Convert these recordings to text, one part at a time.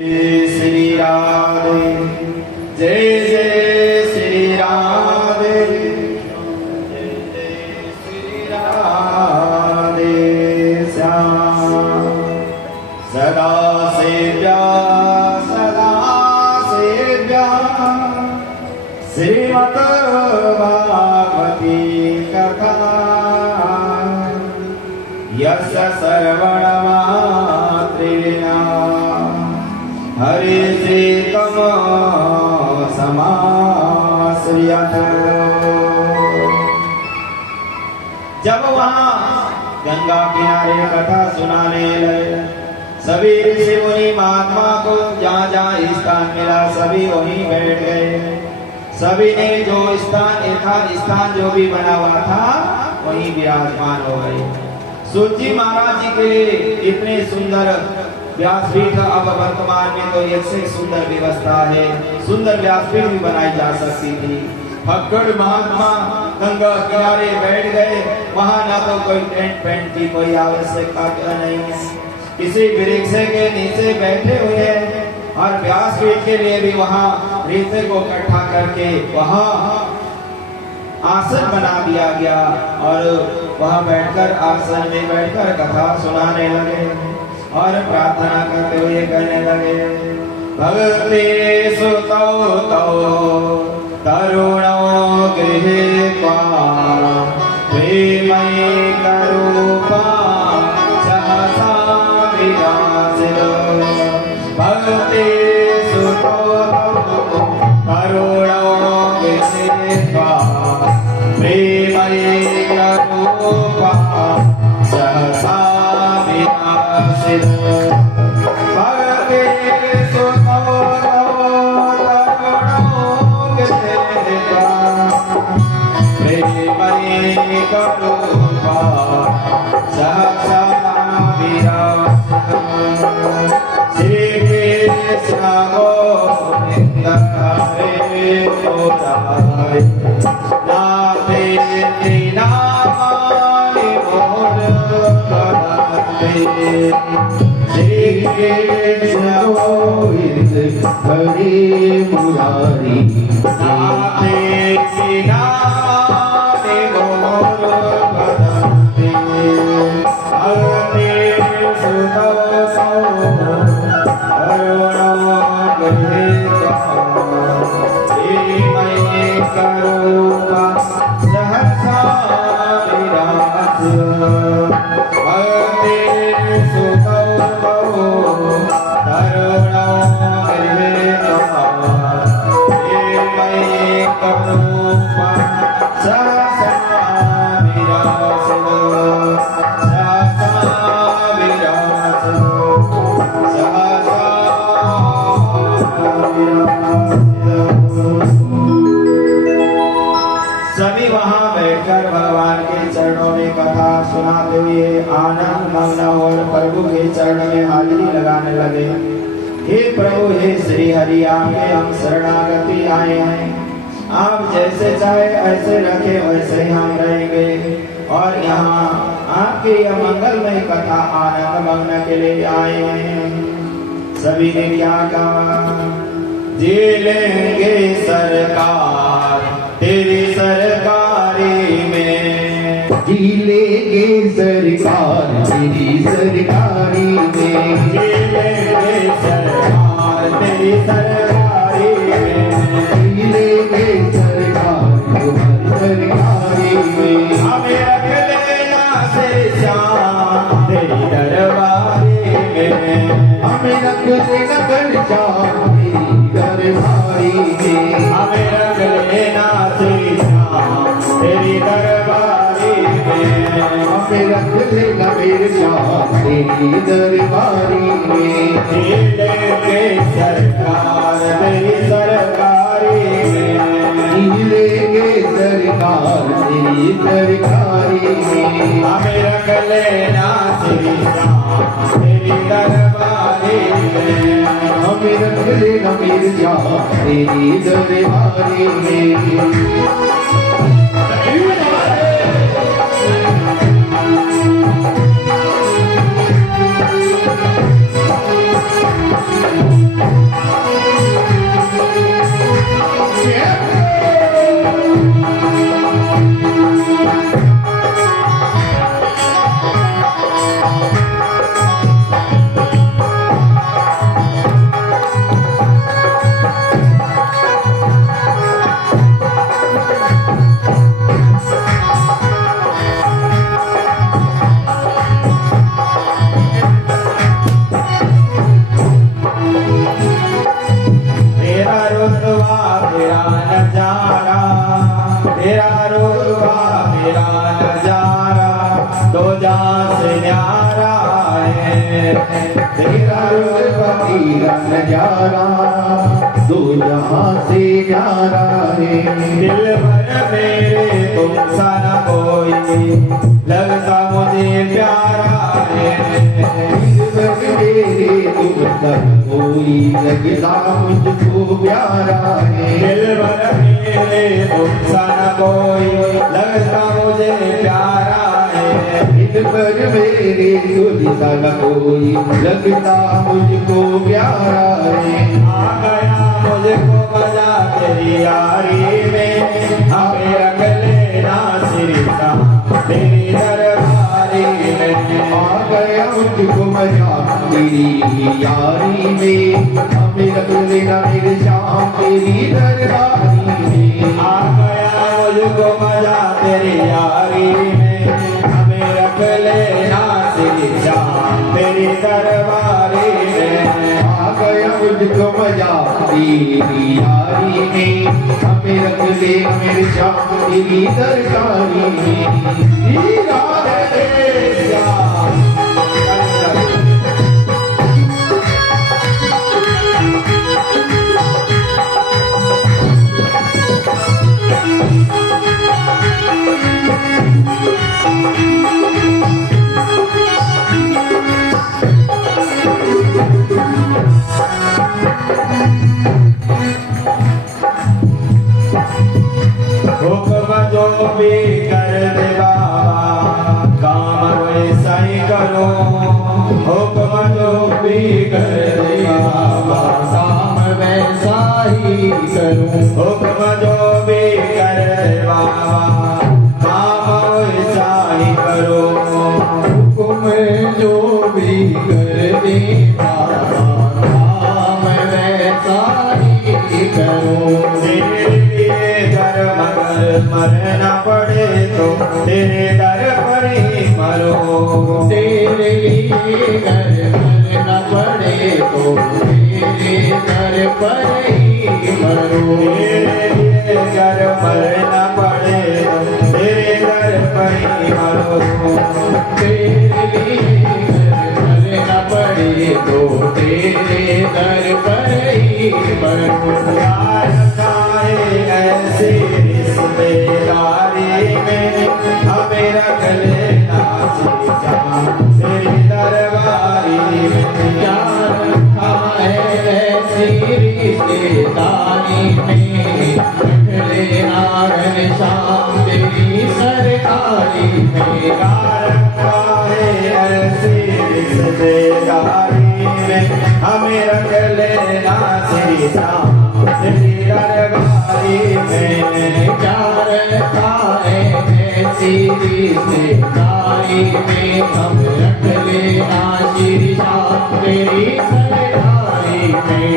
श्री राधे जय जय श्री राधे जय जय श्री राधे श्याम सदा सेव्या श्रीमद् भागवती कथा यस्य श्रवणमात्रेण हरे श्रीतम समाश्रियत। जब वहां गंगा किनारे कथा सुनाने लगे, सभी ऋषि मुनि महात्मा को जहाँ जहाँ स्थान मिला सभी वहीं बैठ गए। सभी ने जो स्थान जो भी बना हुआ था वहीं विराजमान हो गए। सूत जी महाराज जी के लिए इतने सुंदर व्यासपीठ अब वर्तमान में तो एक से सुंदर व्यवस्था है, सुंदर व्यासपीठ भी बनाई जा सकती थी। भक्कड़ महात्मा गंगा किनारे बैठ गए, वहां ना तो कोई टेंट पेंट की कोई आवश्यकता नहीं है, किसी वृक्ष के नीचे बैठे हुए हैं और व्यासपीठ के लिए भी वहां रेते को इकट्ठा करके वहां आसन बना दिया गया और वहां बैठकर आसन में बैठकर कथा सुनाने लगे और प्रार्थना करते हुए कहने लगे, भगवते सुतौ तौ तरुणो गृहीत्वा प्रेमैकरूपा सहसा विराजितो। भगवते सुतौ तौ तरुणो गृहीत्वा प्रेमैकरूपा सहसा विराजितो। भगवते सुतौ तौ तरुणो गृहीत्वा प्रेमैकरूपा सहसा विराजितो। श्री कृष्ण गोविंद हरे गोदाय नाथे नामानि मोर करते। श्री कृष्ण गोविंद हरे मुरारी नाथे नामानि मोर करते। भगवते सुतौ तौ प्रेमैकरूपा सहसा विराजितो। भगवते सुतौ तौ तरुणो गृहीत्वा प्रेमैकरूपा सहसा विराजितो। सहसा विराजितो। सभी वहां बैठकर भगवान के चरणों में कथा सुनाते हुए आनंद मग्न और प्रभु के चरणों में हाजिरी लगाने लगे। हे प्रभु, हे श्री हरि, आपके हम शरणागति आए हैं, आप जैसे चाहे ऐसे रखे वैसे ही हम रहेंगे और यहाँ आपके यह मंगलमय कथा आनंद मग्न के लिए आए हैं। सभी ने क्या कहा, जी लेंगे सरकार तेरी सरकारी में, जी लेंगे सरकार तेरी सरकारी में, जी लेंगे सरकार तेरी सरकारी में, जी लेंगे सरकार तुम्हारी सरकारी में। हमें रख लेना से श्याम तेरी दरबारी में, हमें रख लेना कर श्याम तेरी दरबारी में, हमें रख लेना से श्याम तेरी दरबारी में, हमें रख लेना मेरे श्याम तेरी दरबारी में। जी लेंगे सरकार तेरी सरकारी में, जी लेंगे सरकार तेरी सरकारी में, हमें रख लेना श्री श्याम तेरी दरबारी में, हमें रख लेना मेरे श्याम तेरी दरबारी में। का नजारा दो जहां से न्यारा है। दिल भर मेरे तुम सा न कोई लगता मुझे प्यारा है। दिल भर मेरे तुम सा कोई लगता मुझको प्यारा है। दिल भर मेरे तुम सा न कोई लगता मुझे प्यारा है। दिल भर मेरे तुम सा न कोई लगता मुझको प्यारा है। आ गया मुझको मजा तेरी यारी में, हमें रख लेना सिरसा तेरी दरबारी में। आ गया मुझको मजा तेरी यारी में, हमें रख लेना मेरे श्याम तेरी दरबारी में। आ गया मुझको मजा तेरी यारी में, हमें रख लेना सिरसा तेरी दरबारी में। आ गया मुझको मजा तेरी यारी में, हमें रख ले मेरे श्याम तेरी दरबारी में। राधे श्याम। हुक्म जो भी कर दे बाबा काम वैसा ही करो। हुक्म जो भी कर दे बाबा काम वैसा ही करूं। हुक्म जो भी कर दे बाबा काम वैसा ही करो। हुक्म जो भी कर दे बाबा काम वैसा ही करूं। तेरे लिए दर मगर मरना पड़े तो तेरे दर पर ही मरो। तेरे लिए घर मरना पड़े तो तेरे घर पर ही मरो। तेरे लिए दर मरना पड़े तो तेरे दर पर ही मरो। तेरे लिए घर मरना पड़े तो तेरे घर पर ही मरो। यार खाए ऐसे रिश्तेदारी में हमें रख लेना सीसा तेरी दरबारी में। प्यार था ऐसी रिश्तेदारी में, रख लेना घनश्याम तेरी सरकारी में। यार खाए ऐसी रिश्तेदारी में हमें रख लेना सीसा तेरी दरबारी में। प्यार था ऐसी रिश्तेदारी में, हम रख लेना श्रीशाम तेरी सरकारी में।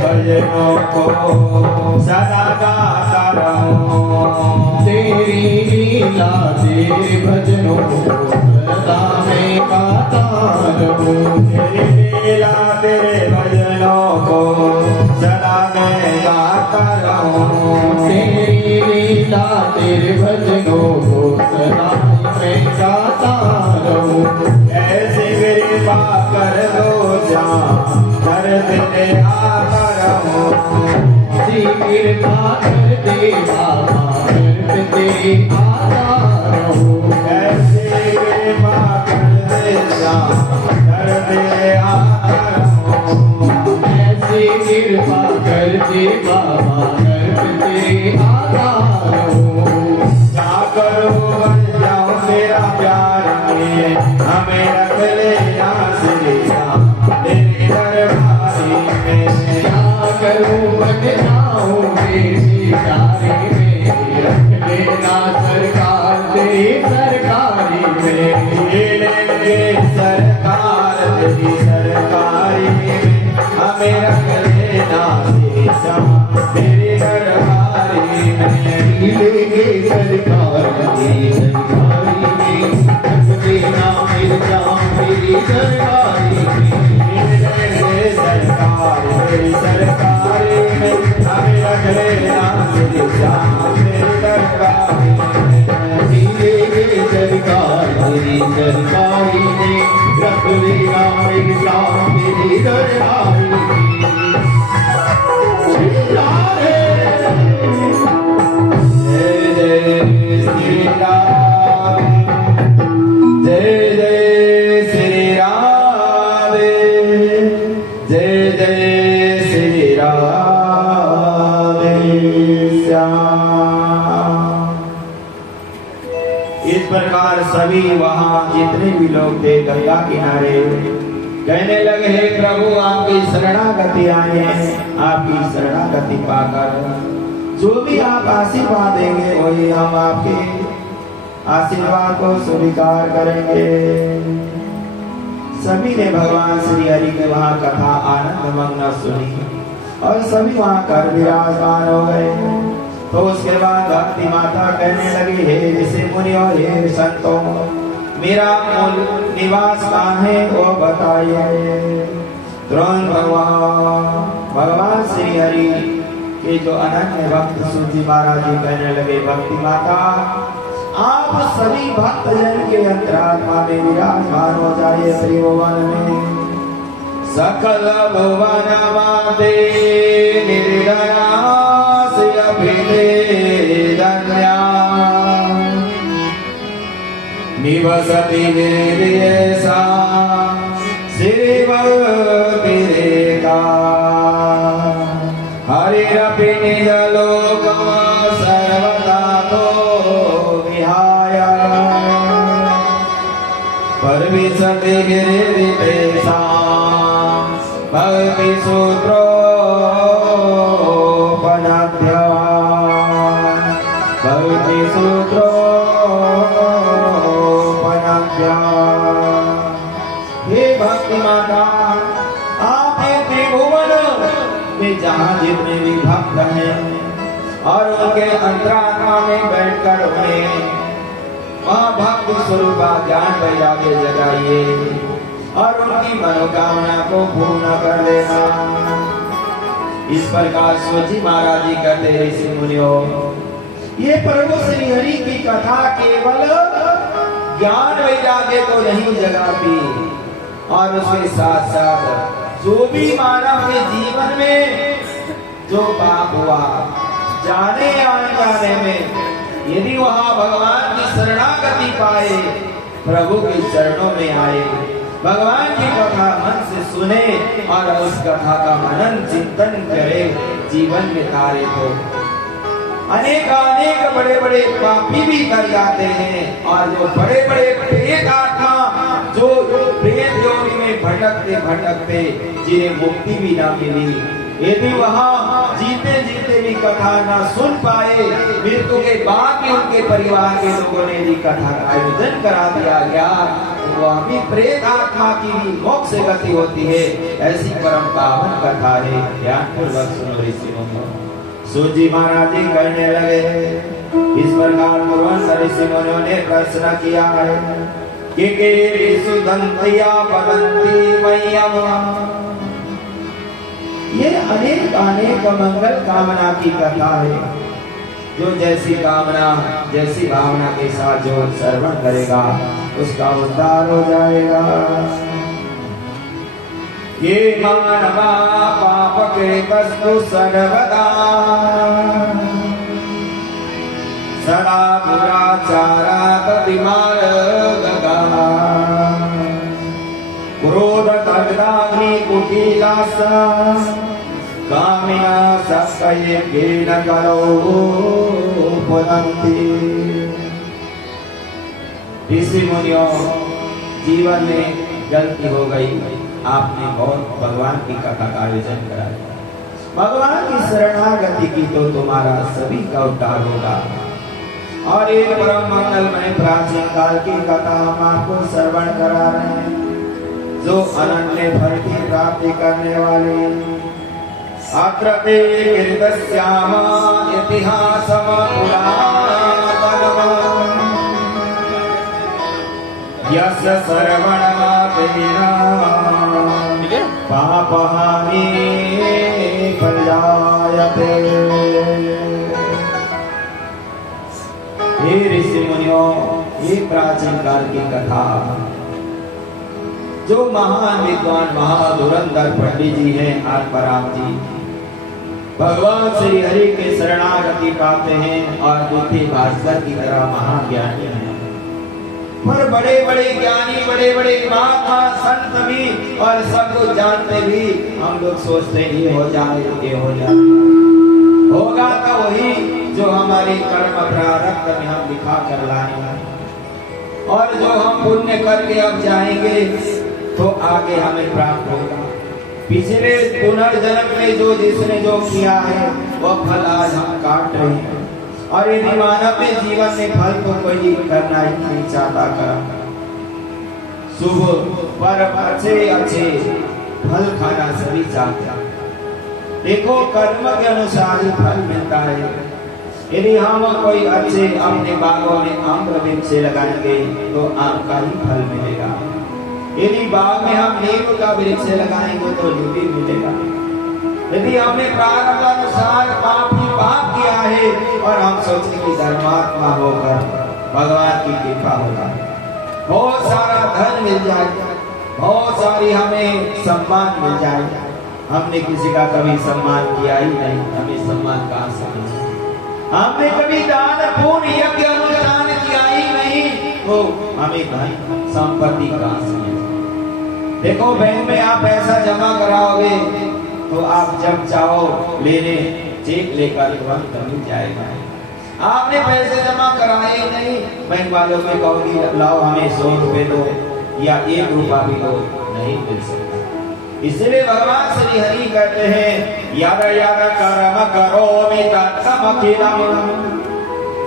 भजनों को सदा गाता रहूं। तेरी लीला तेरे भजनों को सदा मैं गाता रहूं। तेरी लीला तेरे भजनों को सदा मैं गाता रहूं। तेरी लीला तेरे भजनों को सदा मैं गाता रहूं। ऐसे कृपा कर दो श्याम कर दे आता रहूं। ऐसी कृपा कर दे बाबा कर दे आता रहूं। ऐसे कृपा कर दे श्याम कर दे आता रहूं। ऐसी कृपा कर दे बाबा कर दे आता रहूं। क्या करूं बन जाऊं तेरा प्यार में हमें रख लेना श्याम तेरी दरबारी में। क्या करूं बन जाऊं तेरी प्यारी में, रख लेना सरकार तेरी सरकारी में। सरकार तेरी सरकारी में हमें रख लेना सीधा तेरे दरबारी में मिलेंगे सरकार तेरी सरकारी में रख लेना मेरे जान तेरी सरकारी में सरकार तेरी सरकारी में हमें रख लेना सीधा तेरे दरबारी में मिलेंगे सरकार तेरी सरकारी में रख लेना मेरे जान तेरी सरकारी जय जय श्री राम जय जय श्री राधे जय जय श्री राधे श्याम। इस प्रकार सभी वहां जितने भी लोग थे गंगा किनारे कहने लगे हे प्रभु आपकी शरणागति आए हैं, आपकी शरणागति पाकर जो भी आप आशीर्वाद देंगे वही हम आपके आशीर्वाद को स्वीकार करेंगे। सभी ने भगवान श्री हरि के वहां कथा आनंद मग्न सुनी और सभी वहां कर विराजमान हो गए। तो उसके बाद भक्ति माता कहने लगी हे ऋषि मुनि और हे संतों मेरा मूल निवास कहाँ है वो बताइए। तुरंत भगवान श्री हरि के जो अनन्य भक्त सूजी महाराज जी कहने लगे भक्ति माता आप सभी भक्त जन के अंतरात्मा में विराजमान हो जाइए त्रिभुवन में। सकल भुवन माते निर्दया से अभिधेया निवसति निर्यसा श्रीवती रेखा हरिरपि निजलोक सर्वदा तो विहाय परविशति गिरिदेशा भक्ति सूत्रोपनभ्य भक्ति सूत्रो हे भक्ति माता आप त्रिभुवन में जहाँ जितने भी भक्त हैं और उनके अंतरात्मा में बैठकर उन्हें वहाँ भक्ति स्वरूप ज्ञान वैराग्य जगाइए और उनकी मनोकामना को पूर्ण कर देना। इस प्रकार सूजी महाराज जी कहते ऋषि मुनियों ये प्रभु श्री हरि की कथा केवल ज्ञान वैराग्य को नहीं जगाती और उसके साथ साथ जो भी मानव के जीवन में जो पाप हुआ जाने अनजाने में यदि वहां भगवान की शरणागति पाए प्रभु के चरणों में आए भगवान की कथा मन से सुने और उस कथा का मनन चिंतन करे जीवन में कार्य हो अनेक बड़े बड़े पापी भी कर जाते हैं और जो बड़े बड़े प्रेत आत्मा जो प्रेत योनि में भटकते जिन्हें मुक्ति भी ना मिली यदि वहाँ जीते जीते भी कथा ना सुन पाए मृत्यु के बाद भी उनके परिवार के लोगों ने भी कथा का आयोजन करा दिया गया तो वहाँ भी प्रेत आत्मा की भी मोक्ष गति होती है। ऐसी परम पावन कथा है ध्यान पूर्वक सुनो ऋषि मुनियों। सूजी महाराज जी कहने लगे इस प्रकार तुरंत ऋषि मुनियों ने प्रश्न किया है कि सुदंतिया बदंती मय्यम ये अनेक मंगल कामना की कथा है जो जैसी कामना जैसी भावना के साथ जो श्रवण करेगा उसका उद्धार हो जाएगा। ये मानवा पाप कृतस्तु सर्वदा सदा दुराचारात् विमार्गगा क्रोध तग्धाग्नि कुटिलासा कामिना सत्कयेन कलो पुनन्ति। ऋषि मुनियों जीवन में गलती हो गई आपने बहुत भगवान की कथा का आयोजन कराया भगवान की शरणागति की तो तुम्हारा सभी का उद्धार होगा और एक परम मंगलमय प्राचीन काल की कथा हम आपको श्रवण करा रहे हैं, जो अनन्य फल की प्राप्ति करने वाले। अत्र ते कीर्तस्याम इतिहासम पुरातनम् यस्य श्रवणमात्रेण पापहानि प्रजायते। हे ऋषि मुनियों, ये प्राचीन काल की कथा जो महान विद्वान महाधुरंधर पंडित जी हैं आत्माराम जी, भगवान श्री हरि के शरणागति पाते हैं और बुद्धि भास्कर की तरह महाज्ञानी हैं। पर बड़े बड़े ज्ञानी, बड़े बड़े महात्मा संत भी और सब कुछ जानते भी हम लोग सोचते ये हो जाए, ये हो जाए। होगा तो वही जो हमारे कर्म प्रारब्ध में हम दिखा कर लाएंगे, और जो हम पुण्य करके अब जाएंगे तो आगे हमें प्राप्त होगा। पिछले पुनर्जन्म में जो जिसने जो किया है वह फल आज हम काट रहे हैं। और यदि मानव में जीवन में फल को कोई करना ही नहीं चाहता कर, शुभ पर अच्छे अच्छे फल खाना सभी चाहते हैं। देखो कर्म के अनुसार ही फल मिलता है। यदि हम कोई अच्छे अपने बागों में आम्र वृक्ष लगाएंगे तो आम का ही फल मिलेगा। यदि बाग में हम नीम का वृक्ष लगाएंगे तो नीम मिलेगा। यदि हमने प्रारब्ध अनुसार पाप ही पाप किया है और हम सोचें कि धर्मात्मा होकर भगवान की कृपा होगा, बहुत सारा धन मिल जाएगा, बहुत सारी हमें सम्मान मिल जाएगा, हमने किसी का कभी सम्मान किया ही नहीं, हमें सम्मान कहां से मिलेगा? हमने कभी दान पुण्य यज्ञ अनुष्ठान किया ही नहीं तो हमें धन संपत्ति कहां से मिलेगी? देखो बैंक में आप पैसा जमा कराओगे तो आप जब चाहो लेने चेक लेकर तुरंत मिल जाएगा। आपने पैसे जमा कराए नहीं, बैंक वालों को कहोगे लाओ हमें 100 रुपए दो या 1 रुपया भी दो, नहीं मिल सकता। इसलिए भगवान श्री हरि कहते हैं याद याद कर्म करोमि तत्समखिलम्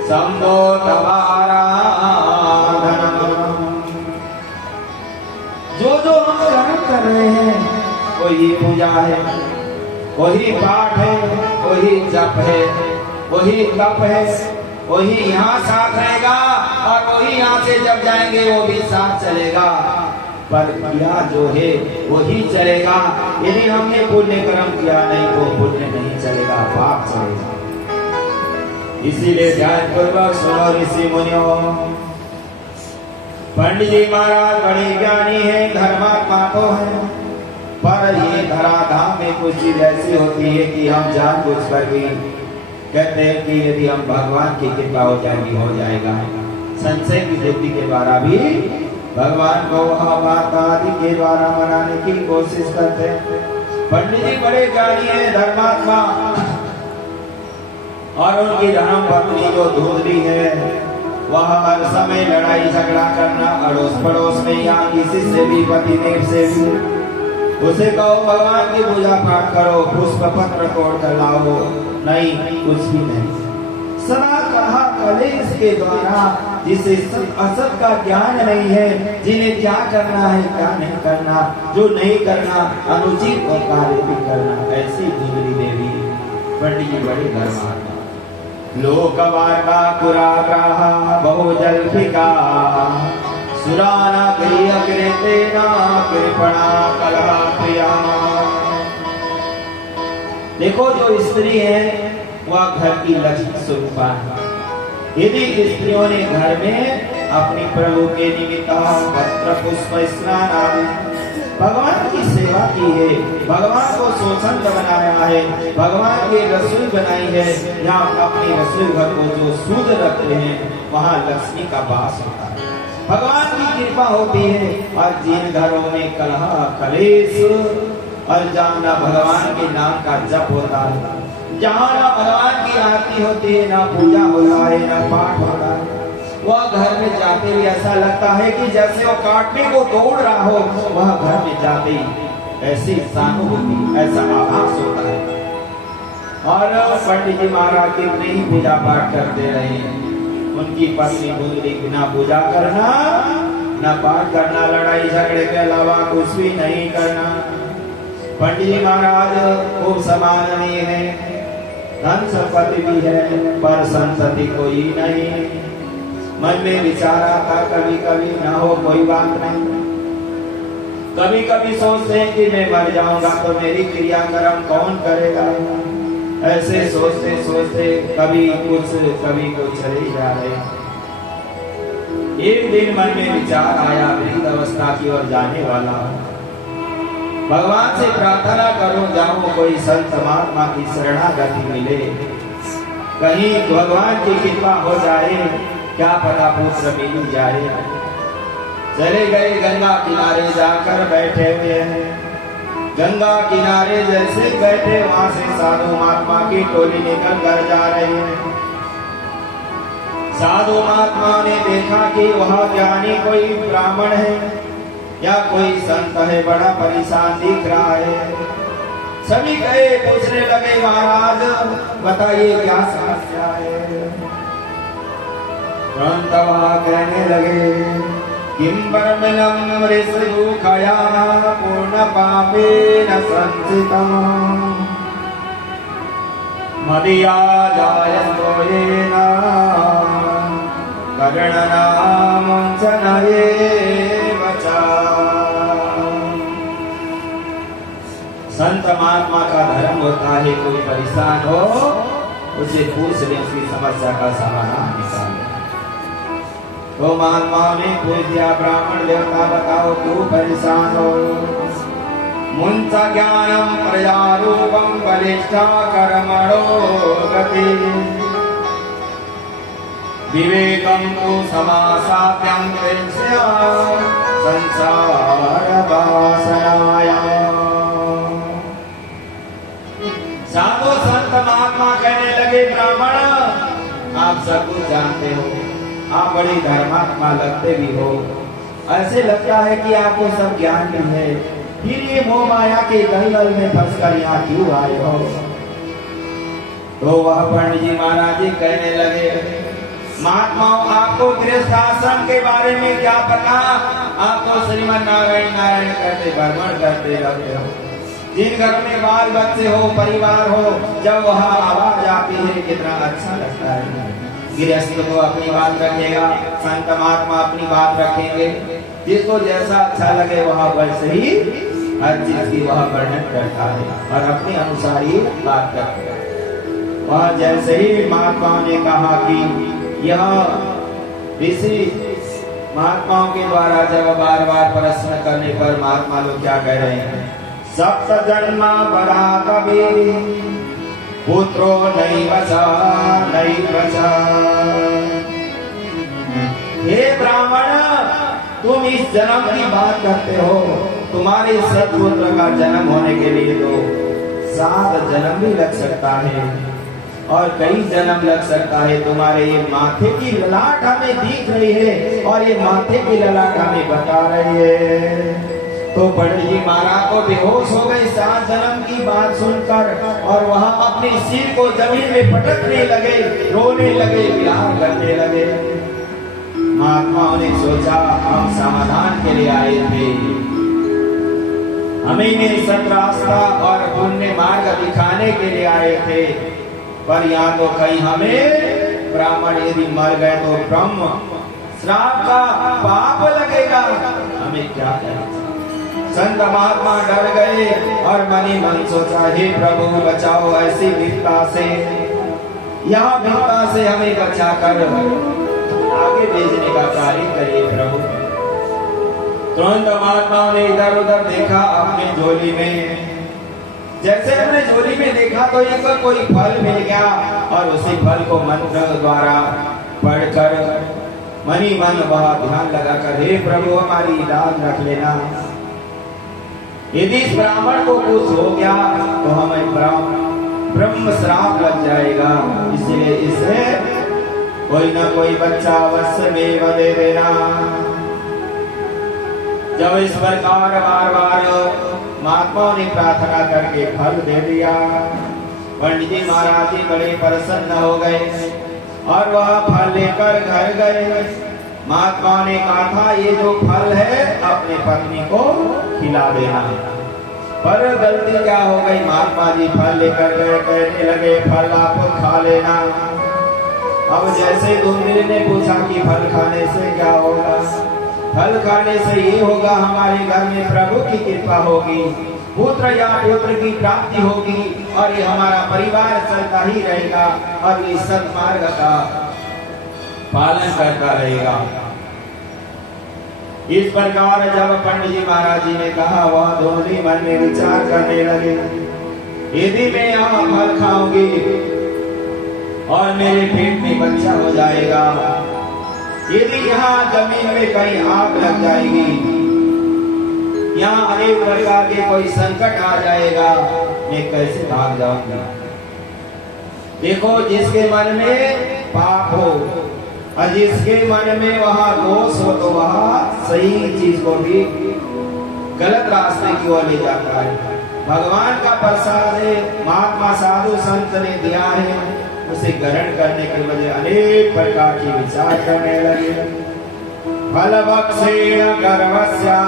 संदो तवाराधनम्। जो जो हम कर्म कर रहे हैं वही पूजा है, वही पाठ है, वही जप है, वही तप है, वही यहाँ साथ रहेगा और वही यहाँ से जब जाएंगे वो भी साथ चलेगा। पर किया जो है वही चलेगा। यदि हमने पुण्य कर्म किया नहीं तो पुण्य नहीं चलेगा, पाप चलेगा। इसीलिए ध्यान पूर्वक सुनो ऋषि मुनियों। पंडित जी महाराज बड़े ज्ञानी हैं, धर्मात्मा तो है, पर ये धराधाम में कुछ चीज ऐसी होती है कि हम जानबूझ कर भी कहते हैं कि यदि हम भगवान की कृपा हो जाएगी हो जाएगा। संशय की बुद्धि के द्वारा भी भगवान को माता आदि के द्वारा मनाने की कोशिश करते हैं। पंडित जी बड़े ज्ञानी है, धर्मात्मा, और उनकी धर्म पत्नी जो धूर्ती है वह हर समय लड़ाई झगड़ा करना अड़ोस पड़ोस में या किसी से भी पतिदेव से भी। उसे कहो भगवान की पूजा पाठ करो, पुष्प पत्र तोड़ कर लाओ, नहीं कुछ भी नहीं। सदा कहा कलेश के द्वारा जिसे सत असत का ज्ञान नहीं है, जिन्हें क्या करना है क्या नहीं करना, जो नहीं करना अनुचित और कार्य भी करना, ऐसी धूर्ती देवी पंडित जी बड़ी धर्मात्मा। लोकवार्ता पुराग्रहा बहुजल्पिका सुराना गृह कृतेना कृपणा कलह प्रिया। देखो जो स्त्री है वह घर की लक्ष्मी स्वरूपा है। यदि स्त्रियों ने घर में अपनी प्रभु के निमित्त पत्र पुष्प स्नान आदि भगवान की सेवा की है, भगवान को स्वच्छंद बनाया है, भगवान की रसोई बनाई है, या अपनी रसोई घर को जो शुद्ध रखते हैं वहाँ लक्ष्मी का वास होता है, भगवान की कृपा होती है। और जिन घरों में कलह कलेश और जहाँ भगवान के नाम का जप होता है, जहाँ ना भगवान की आरती होती है, ना पूजा होता है, ना पाठ होता है, वह घर में जाते ही ऐसा लगता है कि जैसे वो काटने को दौड़ रहा हो, वह घर में जाते ही ऐसी सहानुभूति, ऐसा आभास होता है। और पंडित जी महाराज कितने ही पूजा पाठ करते रहे, उनकी पत्नी बोली बिना पूजा करना, न पाठ करना, लड़ाई झगड़े के अलावा कुछ भी नहीं करना। पंडित जी महाराज खूब सम्माननीय है, धन संपत्ति भी है, पर संतति कोई नहीं। मन में विचार आता कभी कभी न हो कोई बात नहीं। कभी कभी सोचते हैं कि मैं मर जाऊंगा तो मेरी क्रियाक्रम कौन करेगा। ऐसे सोचते सोचते कभी कुछ चले जा रहे। एक दिन मन में विचार आया वृद्ध अवस्था की ओर जाने वाला हूं, भगवान से प्रार्थना करूं जाऊं कोई संत महात्मा की शरणागति मिले, कहीं भगवान की कृपा हो जाए, क्या पता पुत्र मिल जाए। चले गए गंगा किनारे जाकर बैठे हुए हैं। गंगा किनारे जैसे बैठे वहां से साधु महात्मा की टोली निकल कर जा रही है। साधु महात्मा ने देखा कि वह ज्ञानी कोई ब्राह्मण है या कोई संत है, बड़ा परेशान दिख रहा है। सभी गए पूछने लगे महाराज बताइए क्या समस्या है। तुरंत वह कहने लगे किं परमलं ऋषदुःखया पूर्ण पापेन संसितम् मदीया जायतो येन कर्णनामोचन एव च। संत महात्मा का धर्म होता है कोई परेशान हो उसे पूछ ले, उसकी समस्या का समाधान निकाले। तो महात्माओं ने पूछ दिया ब्राह्मण देवता बताओ क्यों परेशान हो। मुंच ज्ञानम प्रजारूपम बलिष्ठा कर्मणो गति विवेकम तु समासात्यं प्रेक्ष्य संसार वासनाया। साधु संत महात्मा कहने लगे ब्राह्मण आप सब कुछ जानते हो, आप बड़ी धर्मात्मा लगते भी हो, ऐसे लगता है कि आपको सब ज्ञान भी है, फिर ये मोह माया के दलदल में फंसकर यहाँ क्यों आए हो। तो वह पंडित जी महाराज जी कहने लगे महात्माओं आपको गृहस्थ आश्रम के बारे में क्या पता, आप तो श्रीमन नारायण नारायण करते भ्रमण करते रहते हो। जिन घर में बाल बच्चे हो परिवार हो, जब वह आवाज आती है कितना अच्छा लगता है। गृहस्थ तो अपनी बात रखेगा, संत महात्मा अपनी बात रखेंगे, जिसको जैसा अच्छा लगे वह वैसे ही हर चीज की वह वर्णन करता है और अपने अनुसार ही बात करता है। वह जैसे ही महात्माओं ने कहा कि यह ऋषि महात्माओं के द्वारा जब बार बार प्रश्न करने पर महात्मा लोग क्या कह रहे हैं, सप्त जन्म बड़ा कबीर पुत्रो नहीं बचा नहीं बचा। हे ब्राह्मण तुम इस जन्म की बात करते हो, तुम्हारे सत्पुत्र का जन्म होने के लिए तो 7 जन्म भी लग सकता है और कई जन्म लग सकता है। तुम्हारे ये माथे की ललाट हमें दिख रही है और ये माथे की ललाट हमें बता रही है। तो पंडित जी महाराज को बेहोश हो गए 7 जन्म की बात सुनकर और वहां अपने सिर को जमीन में पटकने लगे, रोने लगे, विलाप करने लगे। महात्माओं ने सोचा हम समाधान के लिए आए थे, हमें इन्हें सत्रास्ता और पुण्य मार्ग दिखाने के लिए आए थे, पर यहाँ तो कहीं हमें ब्राह्मण यदि मर गए तो ब्रह्म श्राप का पाप लगेगा, हमें क्या करें। संत महात्मा डर गए और मनी मन सोचा हे प्रभु बचाओ ऐसी विपदा से, यहाँ विपदा से हमें बचा कर आगे भेजने का कार्य करिए प्रभु। तुरंत महात्मा ने इधर उधर देखा अपने झोली में, जैसे अपने झोली में देखा तो एक कोई फल मिल गया और उसी फल को मंत्र द्वारा पढ़कर मनी मन वह ध्यान लगाकर हे प्रभु हमारी लाज रख लेना, यदि इस ब्राह्मण को कुछ हो गया तो हमें ब्रह्म श्राप लग जाएगा, इसलिए इसे कोई ना कोई बच्चा अवश्य में दे देना। जब इस प्रकार बार बार महात्माओं ने प्रार्थना करके फल दे दिया, पंडित जी महाराज जी बड़े प्रसन्न हो गए। और वह फल लेकर घर गए। महात्मा ने कहा था ये जो फल है अपने पत्नी को खिला देना, पर गलती क्या हो गई, महात्मा जी फल लेकर गए, कहने लगे फल आप खा लेना। अब जैसे धूमरी ने पूछा कि फल खाने से क्या होगा, फल खाने से ये होगा हमारे घर में प्रभु की कृपा होगी, पुत्र या पुत्र की प्राप्ति होगी और ये हमारा परिवार चलता ही रहेगा और ये सत्मार्ग का पालन करता रहेगा। इस प्रकार जब पंडित जी महाराज जी ने कहा, वह धूमरी मन में विचार करने लगे, यदि मैं यहाँ फल खाऊंगी और मेरे पेट में बच्चा हो जाएगा, यदि यहाँ जमीन में कहीं आग लग जाएगी, यहाँ अनेक प्रकार के कोई संकट आ जाएगा, मैं कैसे भाग जाऊंगा। देखो जिसके मन में पाप हो और जिसके मन में वहां दोष हो तो वहां सही चीज को भी गलत रास्ते की ओर ले जाता है। भगवान का प्रसाद है, महात्मा साधु संत ने दिया है, उसे ग्रहण करने के बजाय अनेक प्रकार की विचार करने लगे। फलभक्षेण गर्भस्या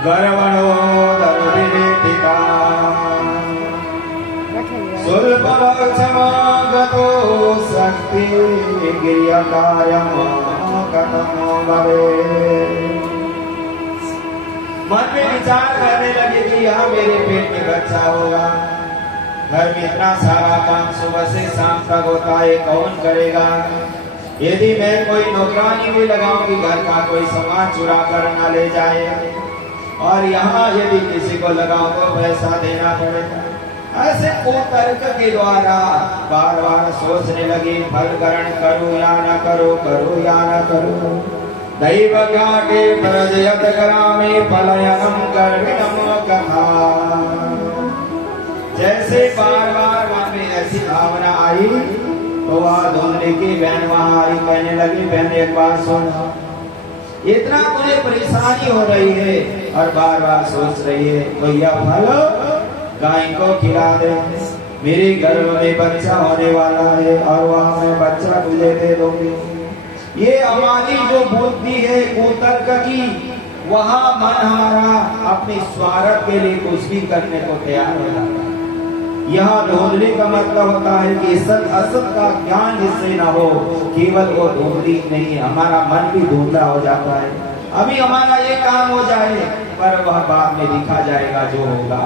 गर्वणो दर्दिता सुल्पभक्षमागतो शक्ति गिर्यकार्यं कथं भवेत्। मन में विचार करने लगे कि यहाँ मेरे पेट में बच्चा होगा, घर में इतना सारा काम सुबह से शाम तक होता है, कौन करेगा। यदि मैं कोई नौकरानी भी लगाऊंगी, घर का कोई सामान चुरा कर न ले जाए, और यहाँ यदि किसी को लगाऊं तो पैसा देना पड़ेगा। ऐसे कुतर्क के द्वारा बार बार सोचने लगी, फल ग्रहण करूं या न करूं, करूं या न करूं। दैव ज्ञाते प्रजयत ग्रामे पलायनम गर्भिणम कथा। जैसे बार बार वहां में ऐसी भावना आई तो वह धुंधली की बहन वहां आई, कहने लगी बहन एक बार सुन, इतना मुझे परेशानी हो रही है और बार बार सोच रही है, भैया फल गाय को खिला दे, मेरे गर्भ में बच्चा होने वाला है और वह मैं बच्चा तुझे दे दूंगी। ये हमारी जो बुद्धि है कुतर्क की, वहां मन हमारा अपने स्वार्थ के लिए कुछ भी करने को तैयार हो जाता है। यहाँ धुंधली का मतलब होता है कि सत असत का ज्ञान जिससे न हो, केवल वो धुंधली नहीं, हमारा मन भी धुंधला हो जाता है। अभी हमारा ये काम हो जाए पर वह बाद में दिखा जाएगा जो होगा।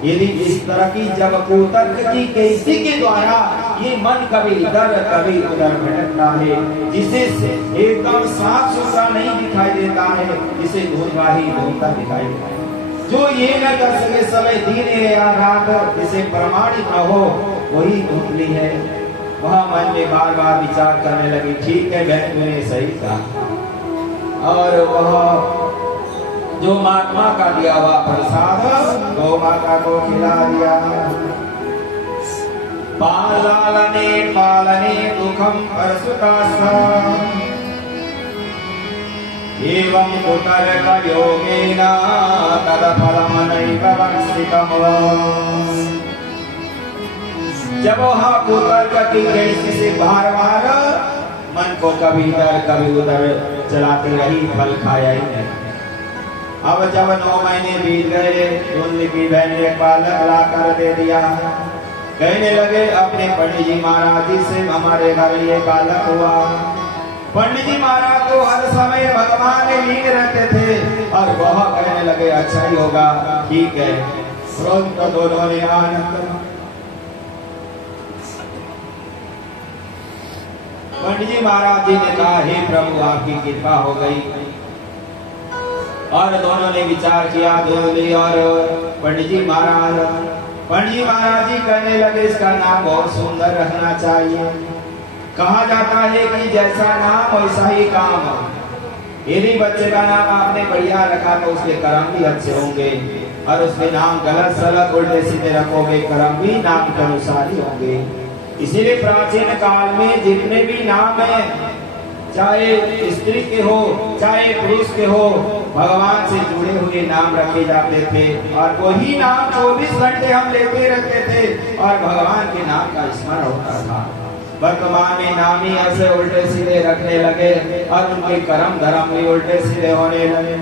यदि इस तरह की जब कुतर्क की कैसी के द्वारा ये मन कभी इधर कभी उधर भटकता है, जिसे एकदम साफ सुथरा नहीं दिखाई देता है, जिसे धुंधला ही धुंधला दिखाई देता है। जो ये न कर सके समय दिन है या रात, जिसे प्रमाणित न हो वही धुंधली है। वह मन में बार बार विचार करने लगी, ठीक है बहन तूने सही कहा। और वह जो महात्मा का दिया हुआ प्रसाद गौ माता को खिला दिया। पालने पालने दुखम परसुतास्ता एवं कुतर्क योगेन तदफलम नैव वक्षितम्। जब वह कुतर्क की कैसी से बार बार मन को कभी इधर कभी उधर चलाती रही, फल खाया ही नहीं। अब जब 9 महीने बीत गए, धुंधली की बहन ने बालक ला कर दे दिया। कहने लगे अपने पंडित जी महाराज जी से हमारे घर ये बालक हुआ। पंडित जी महाराज तो हर समय भगवान में लीन रहते थे और वह कहने लगे अच्छा ही होगा, ठीक है। तुरंत दोनों ने आनंद। पंडित जी महाराज जी ने कहा हे प्रभु आपकी कृपा हो गई। और दोनों ने विचार किया, धुंधली और पंडित जी महाराज। पंडित जी महाराज जी कहने लगे इसका नाम बहुत सुंदर रखना चाहिए। कहा जाता है कि जैसा नाम वैसा ही काम। यदि बच्चे का नाम आपने बढ़िया रखा तो उसके कर्म भी अच्छे होंगे, और उसके नाम गलत सलत उल्टे सीधे रखोगे, कर्म भी नाम के अनुसार ही होंगे। इसीलिए प्राचीन काल में जितने भी नाम है, चाहे स्त्री के हो चाहे पुरुष के हो, भगवान से जुड़े हुए नाम रखे जाते थे और वही नाम 24 घंटे हम लेते रहते थे और भगवान के नाम का स्मरण होता था। वर्तमान में नाम ही ऐसे उल्टे सीधे रखने लगे और उनके कर्म धर्म भी उल्टे सीधे होने लगे।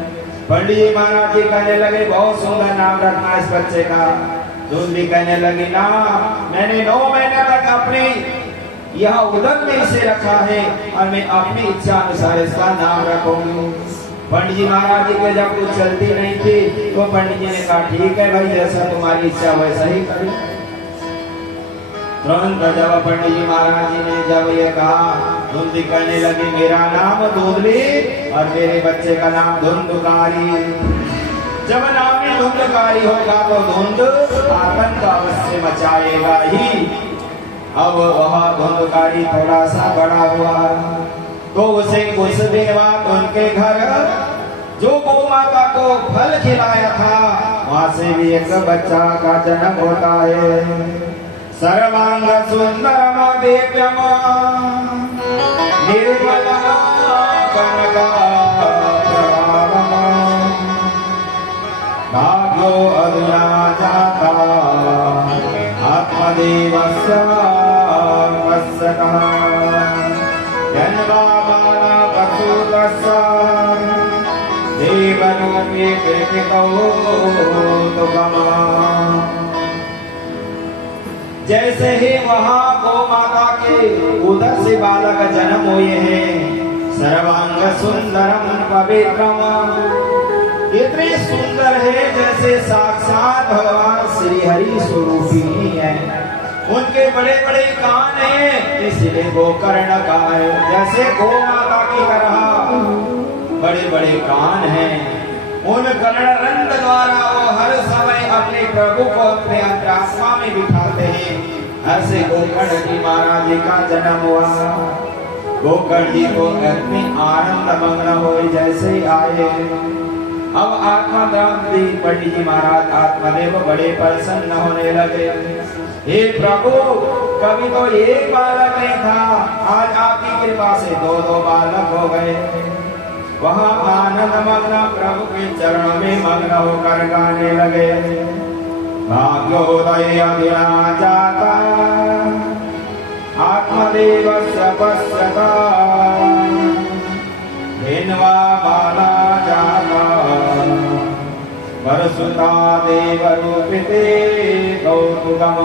पंडित जी महाराज जी कहने लगे बहुत सुंदर नाम रखना इस बच्चे का। दूसरी कहने लगी ना, मैंने 9 महीने तक अपनी यह उदर में इसे रखा है और मैं अपनी इच्छा अनुसार इसका नाम रखूंगी। पंडित जी महाराज जी के जब कुछ चलती नहीं थी तो पंडित जी ने कहा ठीक है भाई, जैसा तुम्हारी इच्छा वैसा ही करी। तुरंत जब पंडित जी महाराज जी ने जब ये कहा, धुंधली कहने लगी मेरा नाम धुंधली और मेरे बच्चे का नाम धुंधकारी। जब नाम ही धुंधकारी होगा तो धुंध आतंक अवश्य मचाएगा ही। अब वह धुंधकारी थोड़ा सा बड़ा हुआ तो उसे कुछ दिन बाद उनके घर जो गौ माता को फल खिलाया था वहां से भी एक बच्चा का जन्म होता है। सर्वांग सुंदरम दिव्यम निर्मला कनका भाग्यो अधुना जाता आत्मदेवस्य वत्सकः जन्माबाला पशुतस्य देवलोके कृतिकौ तुकमा। जैसे ही वहाँ गौ माता के उदर से बालक जन्म हुए हैं, सर्वांग सुंदरम पवित्रम, इतने सुंदर है जैसे साक्षात भगवान श्री हरि स्वरूप ही है। उनके बड़े बड़े कान हैं इसलिए गोकर्ण का है, जैसे गौ माता की तरह बड़े बड़े कान हैं। उन कर्ण रंग द्वारा वो हर समय अपने प्रभु को अपने अंतरात्मा में बिठाते हैं। ऐसे गोकर्ण जी महाराज जी का जन्म हुआ। गोकर्ण जी को अपनी आनंद मग्न हो जैसे ही आए। अब आत्माराम जी पंडित जी महाराज आत्मदेव बड़े प्रसन्न होने लगे। हे प्रभु, कभी तो एक बालक नहीं था, आज आपकी कृपा से 2 बालक हो गए। वहाँ आनंद मग्न प्रभु के चरणों में मग्न होकर गाने लगे। भाग्योदय अधुना जाता आत्मदेवस्य पश्यता भिन्वा बाला जाता परसुता देव रूपिते कौतुकम्।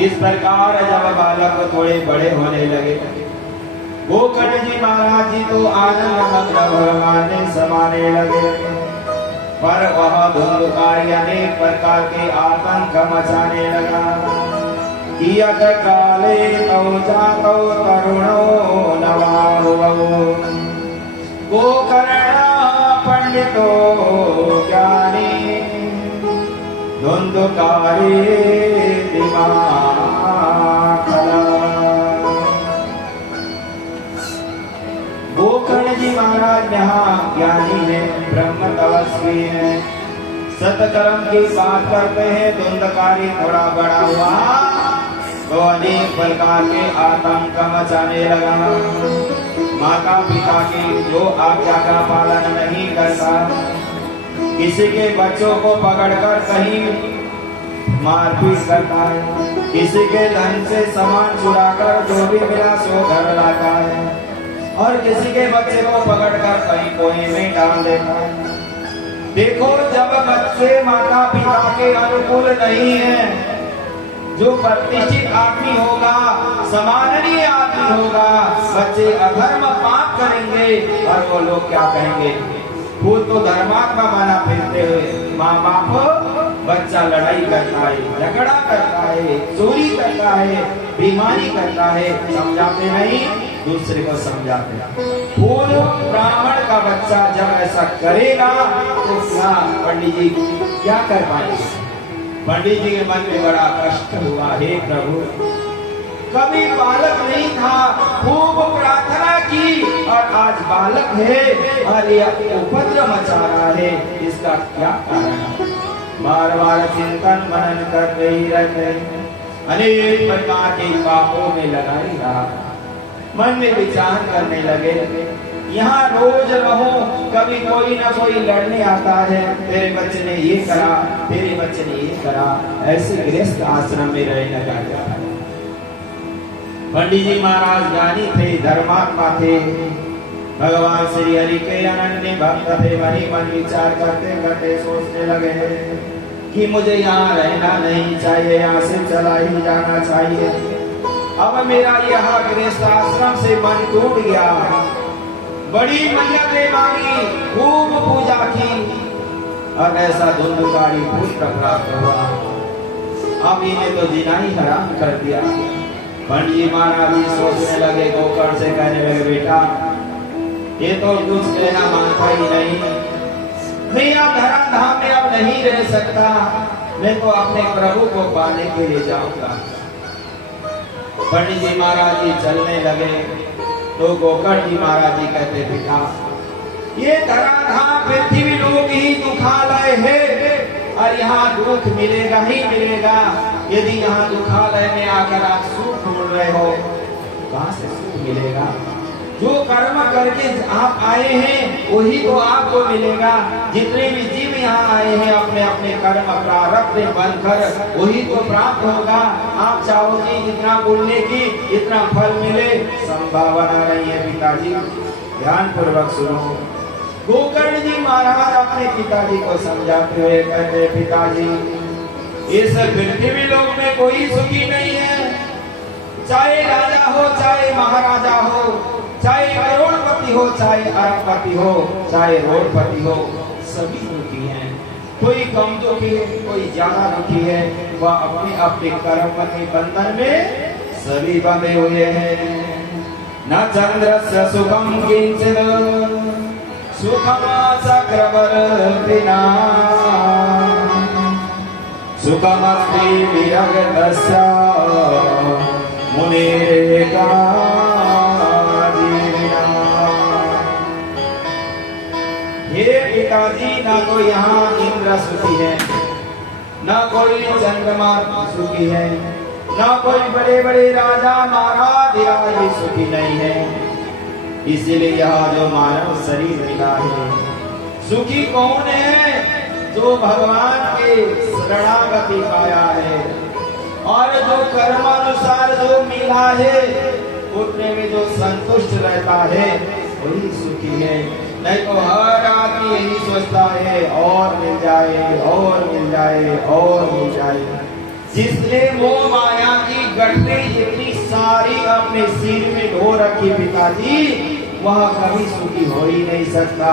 इस प्रकार जब बालक थोड़े बड़े होने लगे, गोकर्ण जी महाराज जी तो आनंद मग्न भगवान ने समाने लगे, पर वह धुंधकारी अनेक प्रकार के आतंक मचाने लगा। कियत काले तौ जातौ तरुणो नवाहुवौ गोकर्ण पंडितो ज्ञानी धुंधकारी दिमाग। गोकर्ण जी महाराज यहाँ ज्ञानी है, ब्रह्म तपस्वी है, सतकर्म की बात करते हैं। धुंधकारी थोड़ा बड़ा हुआ तो अनेक प्रकार के आतंक मचाने लगा। माता पिता की जो आज्ञा का पालन नहीं करता, किसी के बच्चों को पकड़कर कहीं मारपीट करता है, किसी के धन से सामान चुराकर जो भी मिला सो घर लाता है, और किसी के बच्चे को पकड़कर कहीं कोने में डाल देता है। देखो, जब बच्चे माता पिता के अनुकूल नहीं है, जो प्रतिष्ठित आदमी होगा, सम्माननीय आदमी होगा, बच्चे अधर्म पाप करेंगे और वो लोग क्या कहेंगे? खुद तो धर्मात्मा बना फिरते हुए माँ बाप, बच्चा लड़ाई करता है, झगड़ा करता है, चोरी करता है, बीमारी करता है, समझाते नहीं, दूसरे को समझाते हैं। पूर्ण ब्राह्मण का बच्चा जब ऐसा करेगा तो क्या पंडित जी क्या कर पाएंगे? पंडित जी के मन में बड़ा कष्ट हुआ। हे प्रभु, कभी बालक नहीं था, खूब प्रार्थना की और आज बालक है और ये उपद्रव मचा रहा है, इसका क्या कारण? बार बार चिंतन मनन करते ही रहते, अनेक प्रकार के पापों में लगा ही रहा। मन में विचार करने लगे, यहाँ रोज रहो, कभी कोई ना कोई लड़ने आता है, तेरे बच्चे ने ये करा, तेरे बच्चे ने ये करा, ऐसे गृहस्थ आश्रम में रहने लगा। पंडित जी महाराज ज्ञानी थे, धर्मात्मा थे, भगवान श्री हरि के अनन्य भक्त थे। वही मन विचार करते करते सोचने लगे कि मुझे यहाँ रहना नहीं चाहिए, यहाँ से चला ही जाना चाहिए। अब मेरा यह गृहस्थ आश्रम से मन टूट गया। बड़ी मन्नतें मांगी, खूब पूजा की और ऐसा धुंधकारी पुत्र प्राप्त हुआ। अब इन्हें तो जीना ही हराम कर दिया। पंडित जी महाराज जी सोचने लगे, गोकर्ण से कहने लगे, बेटा ये तो कुछ कहना मानता ही नहीं, मैं यहाँ धरा धाम में अब नहीं रह सकता, मैं तो अपने प्रभु को पाने के लिए जाऊंगा। पंडित जी महाराज जी चलने लगे तो गोकर्ण जी महाराज जी कहते, बेटा ये धरा धाम पृथ्वी लोग ही दुखालय है और यहाँ दुख मिलेगा ही मिलेगा। यदि यहाँ दुखालय में आकर आप सुख ढूंढ रहे हो, कहाँ से सुख मिलेगा? जो कर्म करके आप आए हैं वही तो आपको मिलेगा। जितने भी जीव यहाँ आए हैं अपने अपने कर्म प्रारब्ध में बनकर वही तो प्राप्त होगा। आप चाहो कि जितना पुण्य की इतना फल मिले, संभावना नहीं है। पिताजी ध्यान पूर्वक सुनो। गोकर्ण जी महाराज अपने पिताजी को समझाते हुए कहते, पिताजी इस पृथ्वी लोक में कोई सुखी नहीं है। चाहे राजा हो, चाहे महाराजा हो, चाहे करोड़पति हो, चाहे अरबपति हो, चाहे रोडपति हो, सभी दुखी हैं। कोई कम दुखी है, कोई ज्यादा दुखी है। वह अपने अपने कर्म के बंधन में सभी बंधे हुए हैं। न चंद्रस्य सुखम किंचित् सुखम चक्रवर्तिना सुखमस्ति विरगतस्य मुनिरेका। हे पिताजी, ना कोई यहाँ इंद्र सुखी है, ना कोई चंद्रमा सुखी है, ना कोई बड़े बड़े राजा महाराज भी सुखी नहीं है। इसीलिए यह जो मानव शरीर मिला है, सुखी कौन है? जो भगवान के शरणागति पाया है और जो कर्मानुसार जो मिला है उतने में जो संतुष्ट रहता है वही सुखी है। नहीं तो हर आदमी यही सोचता है और मिल जाए और मिल जाए और मिल जाए। जिसने वो माया की गठरी इतनी सारी अपने सिर में ढो रखी पिताजी, वह कभी सुखी हो ही नहीं सकता।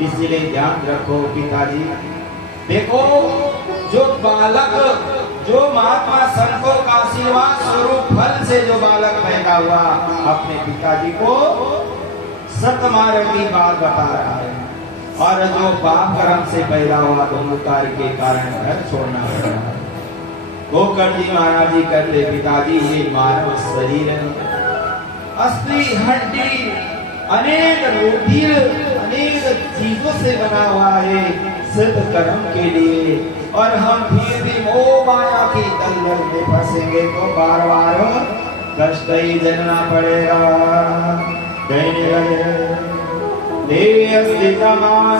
इसलिए ध्यान रखो पिताजी। देखो जो बालक, जो महात्मा संतों का आशीर्वाद स्वरूप फल से जो बालक पैदा हुआ, अपने पिताजी को सतमार्ग की बात बता रहा है। और जो पाप कर्म से पैदा हुआ धुंधकार के कारण घर छोड़ना पड़ रहा है। गोकर्ण जी महाराज जी कहते, पिताजी ये मानव शरीर है, अस्थि हड्डी अनेक रुधिर अनेक चीजों से बना हुआ है सिद्ध कर्म के लिए। और हम फिर भी मोह माया की दलदल में फंसेंगे तो बार बार कष्ट ही झेलना पड़ेगा।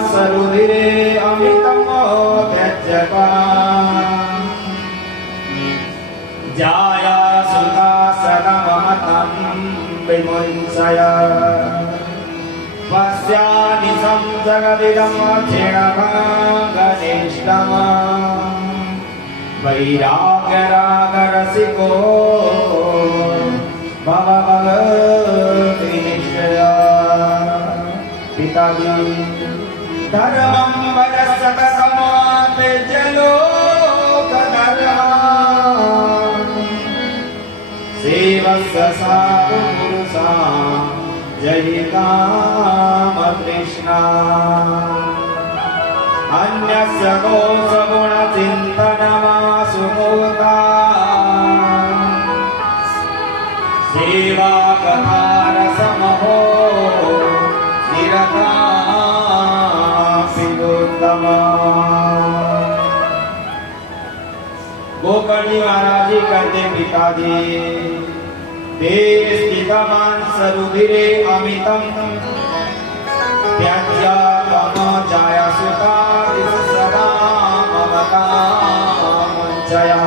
सरुधिरे अमितम त्यज्यता जाया सुता सदमहतं विमुञ्चय पश्यानिशं जगदिदं क्षीणभागनिष्ठम् वैराग्यरागरसिको भवभगवद्विनिश्चय। पिताजी धर्मं वद सततम् त्यज्यलोकधर्मम् सेवस्य साधु पुरुषा जहि काम कृष्णा अन्यस्य दोष गुण चिंतनमासु मूर्ता सेवा कथा रसमहो निरता पिबोत्तमा। गोकर्ण जी महाराज जी कहते, पिताजी ते स्थितमांसरुधिरे अमितं त्याज्या त्वमजाया सुता सदा ममता मंचया।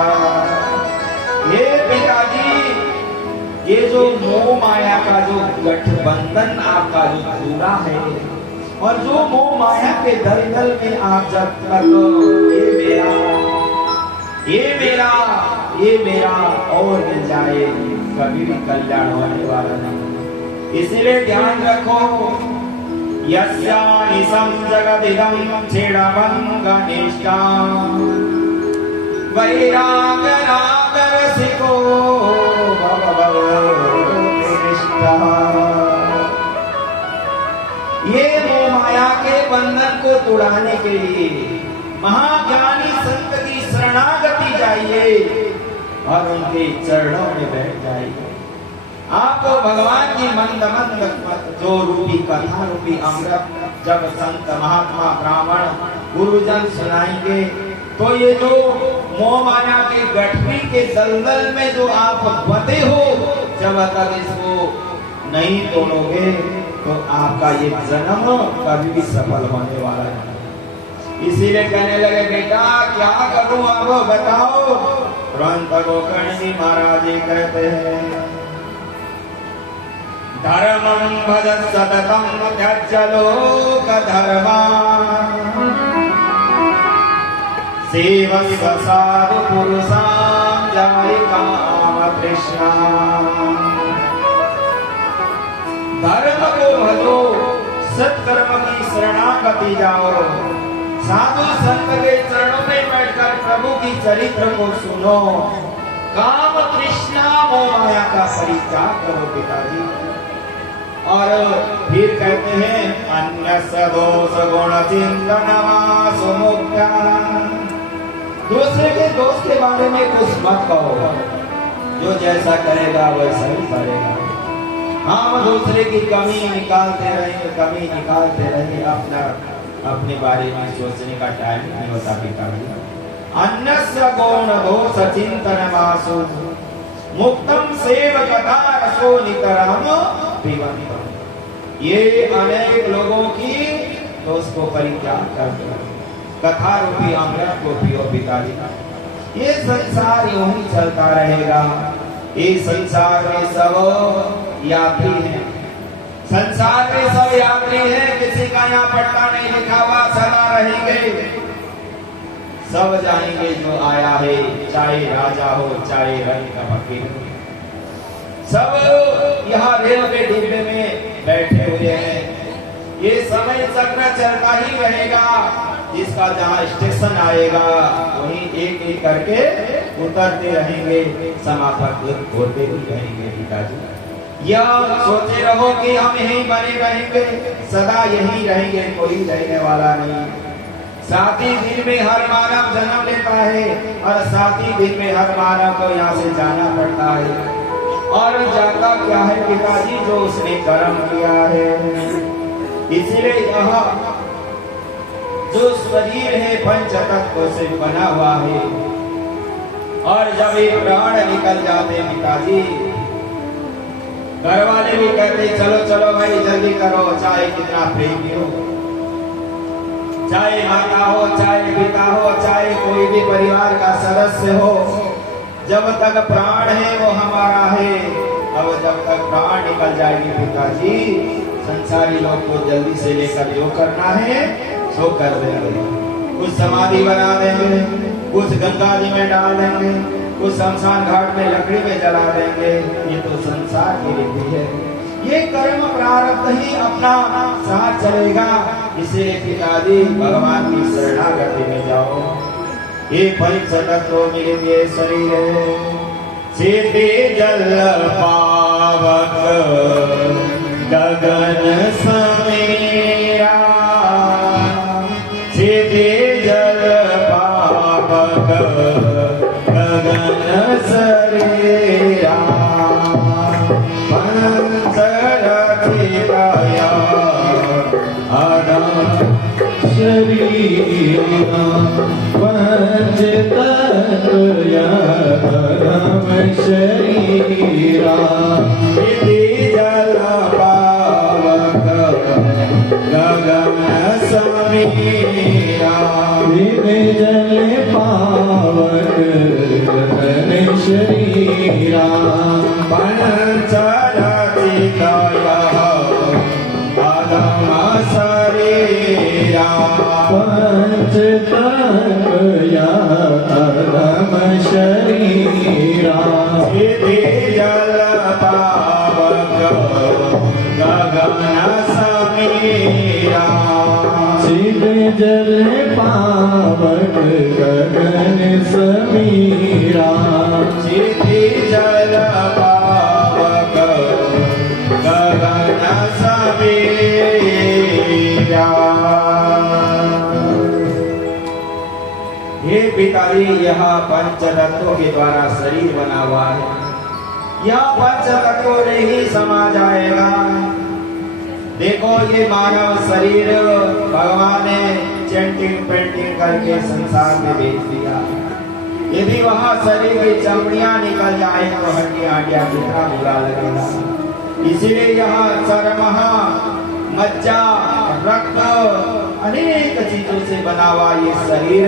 ये पिताजी, ये जो मोह माया का जो गठबंधन आपका जो पूरा है, और जो मोह माया के दलदल में आप जब तक ये मेरा और मिल जाए, कभी भी कल्याण होने वाला नहीं। इसलिए ध्यान रखो, यस्यानिशं जगदिदं छिडमङ्गनिष्ठां वैरागरागरसिको भवभवनिष्ठा। ये मोह माया के बंधन को तोड़ाने के लिए महाज्ञानी संत की शरणागति जाइए और उनके चरणों में बैठ जाइए। आपको भगवान की मंद मंद जो रूपी कथा रूपी अमृत जब संत महात्मा ब्राह्मण गुरुजन सुनाएंगे, तो ये जो मोह माया के गठरी के दलदल में जो आप बंधे हो, जब तक इसको नहीं तोड़ोगे तो आपका ये जन्म कभी भी सफल होने वाला नहीं। इसीलिए कहने लगे, बेटा क्या करूं अब बताओ। तुरंत गोकर्णी महाराज जी कहते हैं, धर्मं भज सततं त्यज्य लोकधर्मान् सेवस्व साधु पुरुषां जाहि कामतृष्णाम्। धर्म को भजो, सत्कर्म की शरणागति जाओ, साधु संत के चरणों में बैठकर प्रभु की चरित्र को सुनो, काम तृष्णा मोह माया का परित्याग करो पिताजी। और फिर कहते हैं, अन्य सदोष गुण चिंतनमासु मुक्ता। दूसरे के दोष के बारे में कुछ मत कहो, जो जैसा करेगा वैसा ही करेगा। हम दूसरे की कमी निकालते रहे, अपने बारे में सोचने का टाइम नहीं होता पिताजी। अन्यस्य गौण दोष चिंतनमासु मुक्तम सेवकता रसो नितराम पिबन्ति। ये अनेक लोगों की दोष को परित्याग कर दो, कथा रूपी अमृत को पियो पिताजी। ये संसार यूं ही चलता रहेगा। ये संसार में सब यात्री हैं, संसार में सब यात्री हैं, किसी का यहाँ पट्टा नहीं लिखा हुआ, सदा रहेंगे, सब जाएंगे जो आया है, चाहे राजा हो चाहे रंग का फकीर हो। सब यहाँ रेल के डिब्बे में बैठे हुए हैं। ये समय चक्र चलता ही रहेगा, जिसका जहाँ स्टेशन आएगा वहीं एक एक करके उतरते रहेंगे, समापन होते ही रहेंगे पिताजी। या सोचे रहो कि हम यहीं बने रहेंगे, सदा यहीं रहेंगे, कोई रहने वाला नहीं। साथ ही दिन में हर मानव जन्म लेता है और साथ ही दिन में हर मानव को यहाँ से जाना पड़ता है। और जाता क्या है पिताजी, जो उसने कर्म किया है। इसलिए यह जो शरीर है पंच तत्व से बना हुआ है, और जब ये प्राण निकल जाते पिताजी, घर वाले भी कहते चलो चलो भाई जल्दी करो, चाहे कितना प्रेमी हो, चाहे माता हो चाहे पिता हो चाहे कोई भी परिवार का सदस्य हो, जब तक प्राण है वो हमारा है। अब जब तक प्राण निकल जाएगी पिताजी, संसारी लोग को जल्दी से लेकर जो करना है सो कर देंगे। कुछ समाधि बना देंगे, कुछ गंगा जी में डाल देंगे, कुछ शमशान घाट में लकड़ी में जला देंगे। ये तो संसार की रीति है। ये कर्म प्रारब्ध ही अपना साथ चलेगा। इसे पिताजी भगवान की शरणागति में जाओ। ये पंच तत्व मिलेंगे शरीर सीते जल पावक गगन समेरा, सीते जल पावक गगन सरेरा, पंचरथिकाया आदम शरीरा, पंच तत्व शरीरा विधि जल पावक गगन समीरा विधि जल पावक गगन शरीरा पंचरचित अधम शरीरा पंचतया अधम शरीरा विधि जल पावक गगन समीरा सिद्ध जल पावक गगन समीरा विधि जल पावक गगन समीरा। हे पिताजी, यह पंच तत्वों के द्वारा शरीर बना हुआ है। यह पंच तत्वों में ही समा जाएगा। देखो, ये मानव शरीर भगवान ने चेंटिंग पेंटिंग करके संसार में भेज दिया। यदि वहाँ शरीर की चमड़ियां निकल जाए तो हड्डियां हड्डियां कितना बुरा लगेगा। इसीलिए यहाँ चर्म, मज्जा, रक्त, अनेक चीजों से बना हुआ ये शरीर,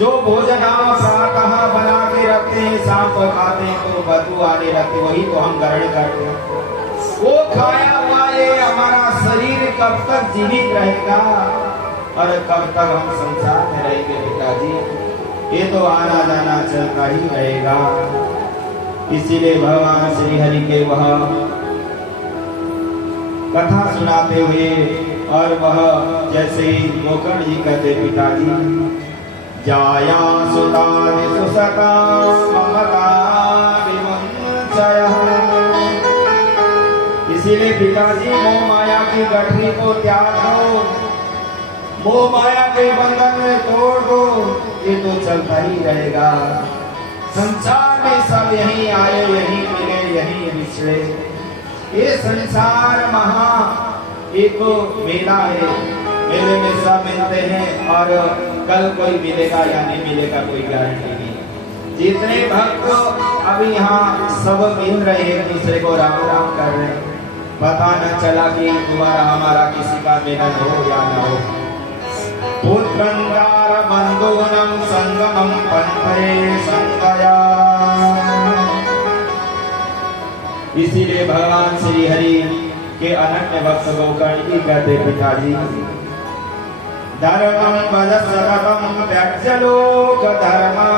जो भोजन हम प्रातः बना के रखते हैं, शाम को खाते हैं तो बदबू आने लगती, वही तो हम ग्रहण करते हैं। वो खाया हुआ ये हमारा शरीर कब तक जीवित रहेगा और कब तक हम संसार में रहेंगे पिताजी? ये तो आना जाना चलता ही रहेगा। इसीलिए भगवान श्री हरि के वह कथा सुनाते हुए, और वह जैसे ही गोकर्ण जी कहते, पिताजी जाया सुतादि सुसता ममता विमुंचयः। इसीलिए पिताजी मोह माया की गठरी को त्याग दो, मोह माया के बंधन में तोड़ दो। ये तो चलता ही रहेगा। संसार में सब यहीं आए, यहीं मिले, यहीं बिछड़े। ये संसार महा एक मेला है। मेले में सब मिलते हैं और कल कोई मिलेगा या नहीं मिलेगा कोई गारंटी नहीं। जितने भक्त अभी यहाँ सब मिल रहे हैं, दूसरे को राम राम कर रहे हैं, पता न चला कि तुम्हारा हमारा किसी का मिलन हो या न हो। पुत्रंगार बंधुनम संगमम पंथे संगया। इसीलिए भगवान श्री हरि के अनन्य भक्त गोकर्ण जी कहते, पिताजी धर्मं वद सततं त्यज्य लोक धर्मा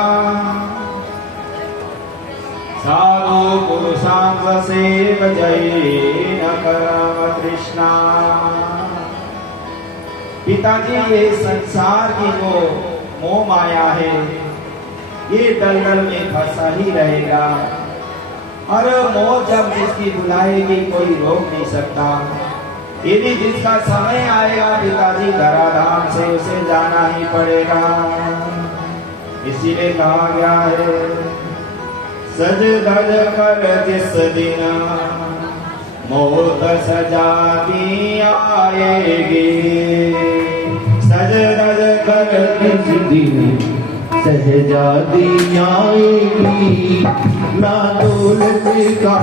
साधु पुरुषां सेवयेन कर्म तृष्णा। पिताजी, ये संसार की जो मोह माया है, ये दलदल में फंसा ही रहेगा और मौत जब जिसकी बुलाएगी कोई रोक नहीं सकता। यदि जिसका समय आएगा पिताजी धराधाम से उसे जाना ही पड़ेगा। इसीलिए कहा गया है, सज धज कर जिस दिन मौत सजाती आएगी। सज धज कर जिस दिन सहजादी आएगी, ना दौलत का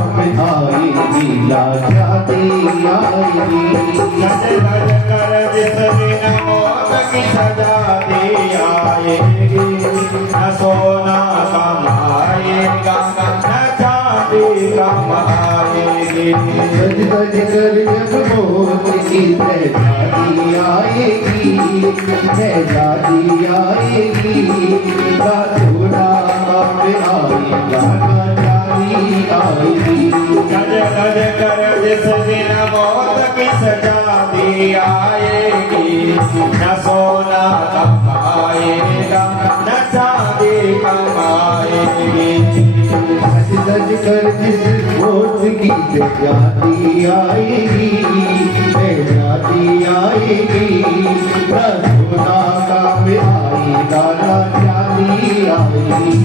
आएगी, ना जाती आएगी। सज धज कर जिस दिन मौत की सजाती आएगी, न सोना कम आएगा, न चांदी कम आएगी। सज धज कर जब मौत की सहजादी आएगी, सहजादी आएगी, ना सोना कम आएगा, ना चांदी आएगी। सज धज कर जिस दिन मौत की सजाती आएगी, न सोना कम आएगा, न चांदी कम आएगी। सज धज कर जिस मौत की सजाती आएगी, सहजादी आएगी, ना सोना कम आएगा, ना चांदी आएगी।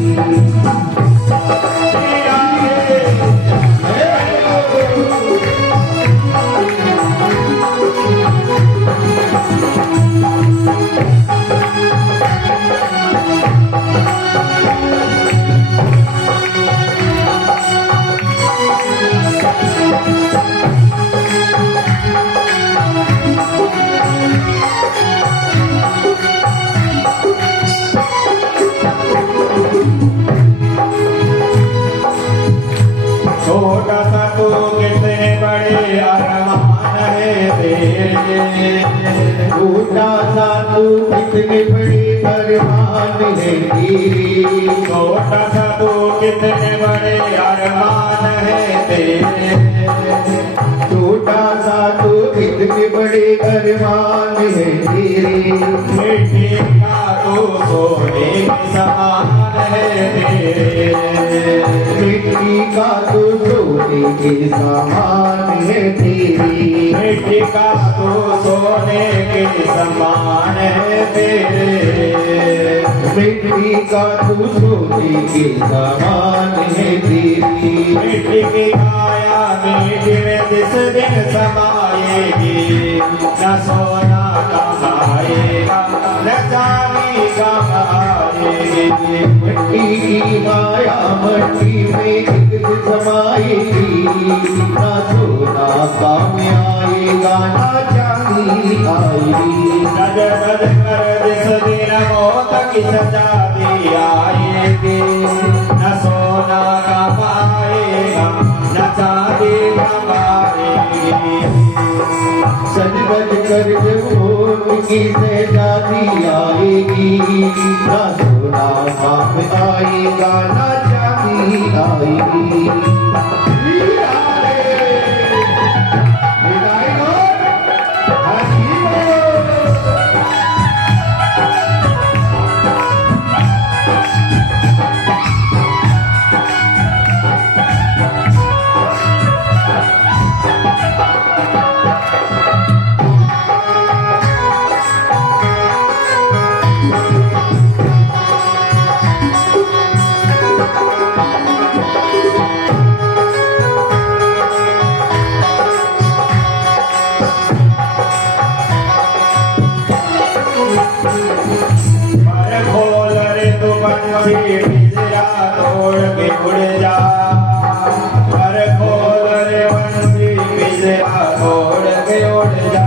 छोटा सा तू कितने बड़े अरमान है तेरे, छोटा सा तू कितने बड़े अरमान है तेरे, छोटा सा तू कितने बड़े अरमान है तेरे, मिट्टी का तू सोने के समान है तेरे, मिट्टी का तू सोने के समान है तेरे, मिट्टी का तू सोने के समान है तेरे, मिट्टी का तू सोने के समान है तेरी, मिट्टी की काया मिट्टी में जिस दिन समाएगी, न सोना कमाएगा न चांदी कमाएगी, मिट्टी की माया मट्टी में एक दिन समाएगी, ना सोना काम आएगा ना चांदी आएगी, सज सज कर जिस दिन मौत की सजा दी आएगी, न सोना कमाएगा न चांदी कमाएगी, सज बज कर जब मौत की सजादी आएगी, ना सोना काम आएगा ना चांदी आएगी। विदाई हो, हंसी हो। पर खोल रे तू पंछी पिंजरा तोड़ के उड़ जा, पर खोल रे पंछी पिंजरा तोड़ के उड़ जा,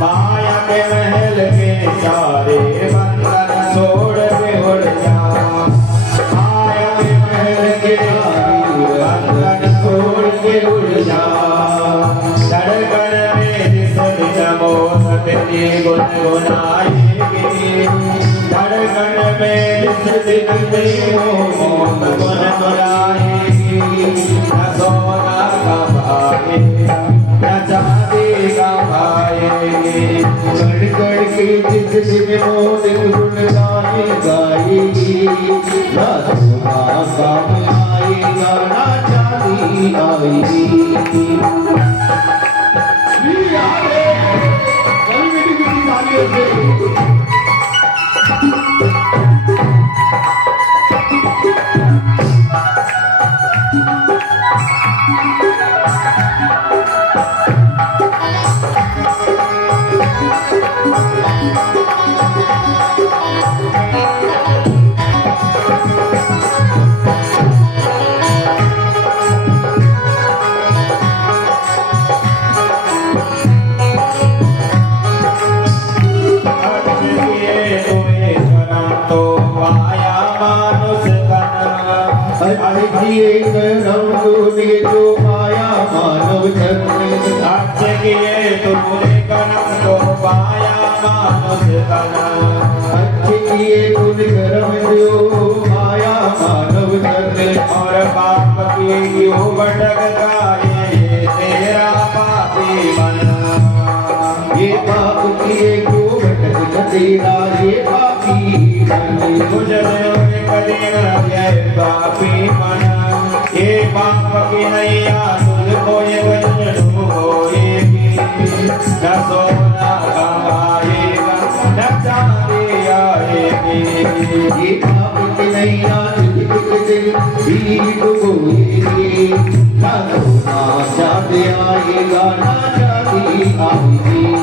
माया के महल के सारे बंधन छोड़ के उड़ जा, माया के महल के सारे बंधन छोड़ के उड़ जा, धड़कन में जिस दिन मौत तेरी गुनगुनाएगी, धड़कन में जिस दिन तेरी मौत गुनगुनाएगी, न सोना कमाएगा न चांदी कमाएगी, कड़ कड़ के जिस दिन मौत गुन गाए गाएगी, ना सोना काम आएगा ना चांदी आएगी। किए करम तूने जो पाया मानव जन्म, अच्छे किए तूने कर्म तो पाया मानुष जन्म, अच्छे किए तूने करम जो पाया मानव जन्म, और पाप किए क्यों भटकता ये तेरा पापी मन, ये पाप किए क्यों भटक तेरा ये पापी मन, तुझे कदीम पापी मन, ये पाप की नैया तुझको ये बंधन होएगी, न सोना कमाएगा न चांदी आएगी, ये पाप की नैया तुझको भीग होएगी, ना सोना चांदी आएगा ना चांदी आएगी।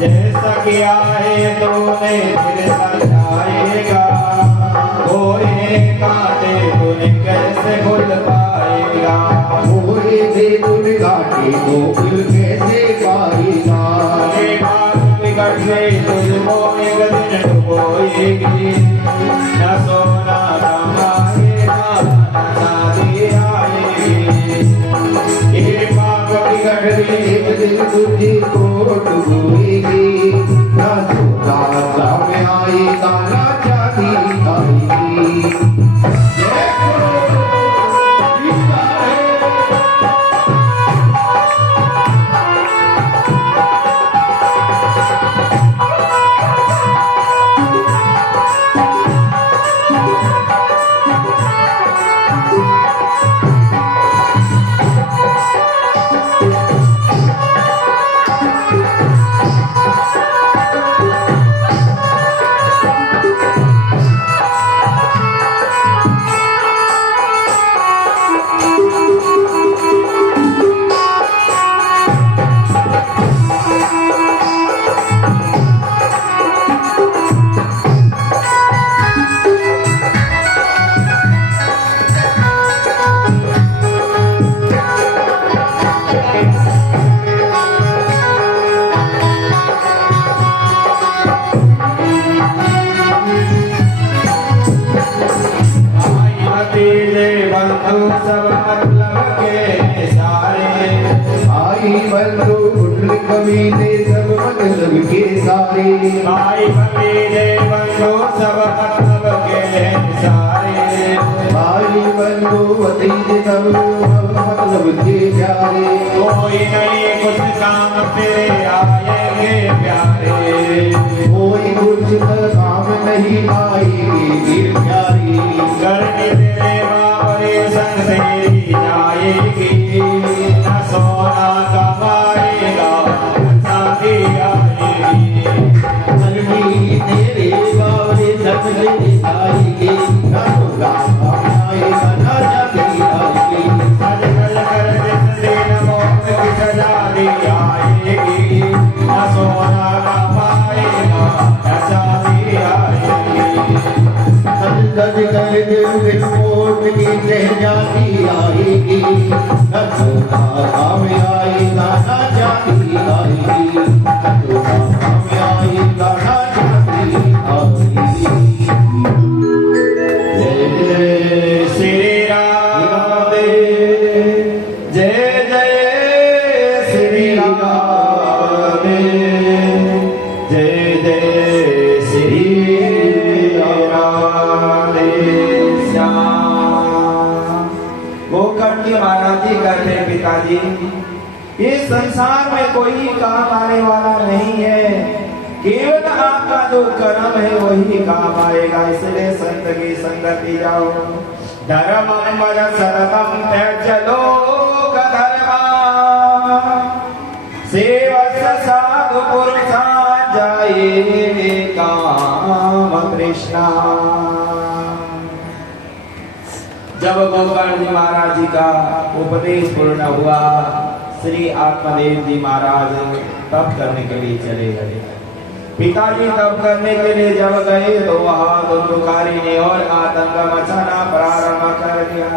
जैसा किया है तूने फिर समझाएगा, कोई काटे तूने कैसे भूल पाएगा, कोई दे तुम घाटे को फिर कैसे पाएगा। अरे बात बिगड़ गई तुझको एक दिन डुबोएगी, न सोना कमाएगा न शादी आएगी। ये बात बिगड़ गई एक दिन तुझे को डुबोएगी, ना सोना काम आएगा ना चांदी आएगी। जय गुरु कृष्ण है। सब मतलब के सारे, आई बंधु पुत्र कबीले सब मतलब के सारे। भाई भतीजे बंधु सब मतलब के सारे, भाई बंधु भतीजे सब मतलब के प्यारे। कोई नहीं कुछ काम तेरे आएंगे प्यारे, कोई कुछ काम नहीं आएगी प्यारी। करने तेरे बाबरे संग तेरी जाएगी, न सोना कमाएगा न शादी आएगी। करनी तेरे बाबरे संग तेरी जाएगी, न सोना कमाएगा न शादी आएगी। सज गल कर जिस दिन मौत की सजा दी आएगी, न सोना कमाएगा न शादी आएगी। सज कर दिल मोट की जाती आएगी, न सोना काम आएगा न जाती आएगी। न सोना काम आएगा न जाती आएगी। जय जय श्री राम, जय जय श्री राम, जय जय श्री राम श्याम। गोकर्ण जी महाराज जी कहते हैं, पिताजी इस संसार में कोई काम आने वाला नहीं है, केवल आपका जो कर्म है वही काम आएगा। इसलिए संत की संगति जाओ। धर्मं वद सततं त्यज लोक धर्मा, सेवस्य साधु पुरुषा जाये काम कृष्णा। जब गोकर्ण जी महाराज जी का उपदेश पूर्ण हुआ, श्री आत्मदेव जी महाराज तप करने के लिए चले गए। पिताजी तप करने के लिए जब गए तो वहां धुंधुकारी ने और आतंक मचाना प्रारंभ कर दिया।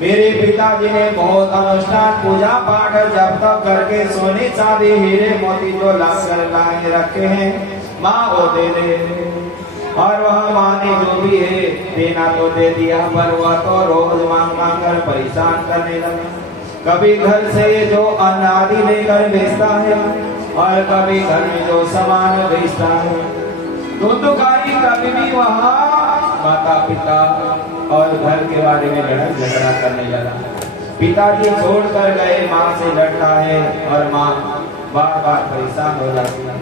मेरे पिताजी ने बहुत अनुष्ठान पूजा पाठ जब तक करके सोने चांदी हीरे मोती जो लाकर लाए रखे हैं माँ वो दे दे, और वह माँ ने जो भी है देना तो दे दिया, पर वह तो रोज मांग मांग कर परेशान करने लगा। कभी घर से जो अन्न आदि लेकर बेचता है और कभी घर में जो सामान बेचता है। धुंधुकारी कभी भी वहाँ माता पिता और घर के बारे में लड़ाई झगड़ा करने लगा। पिताजी छोड़कर गए, माँ से लड़ता है और माँ बार बार परेशान हो जाती है।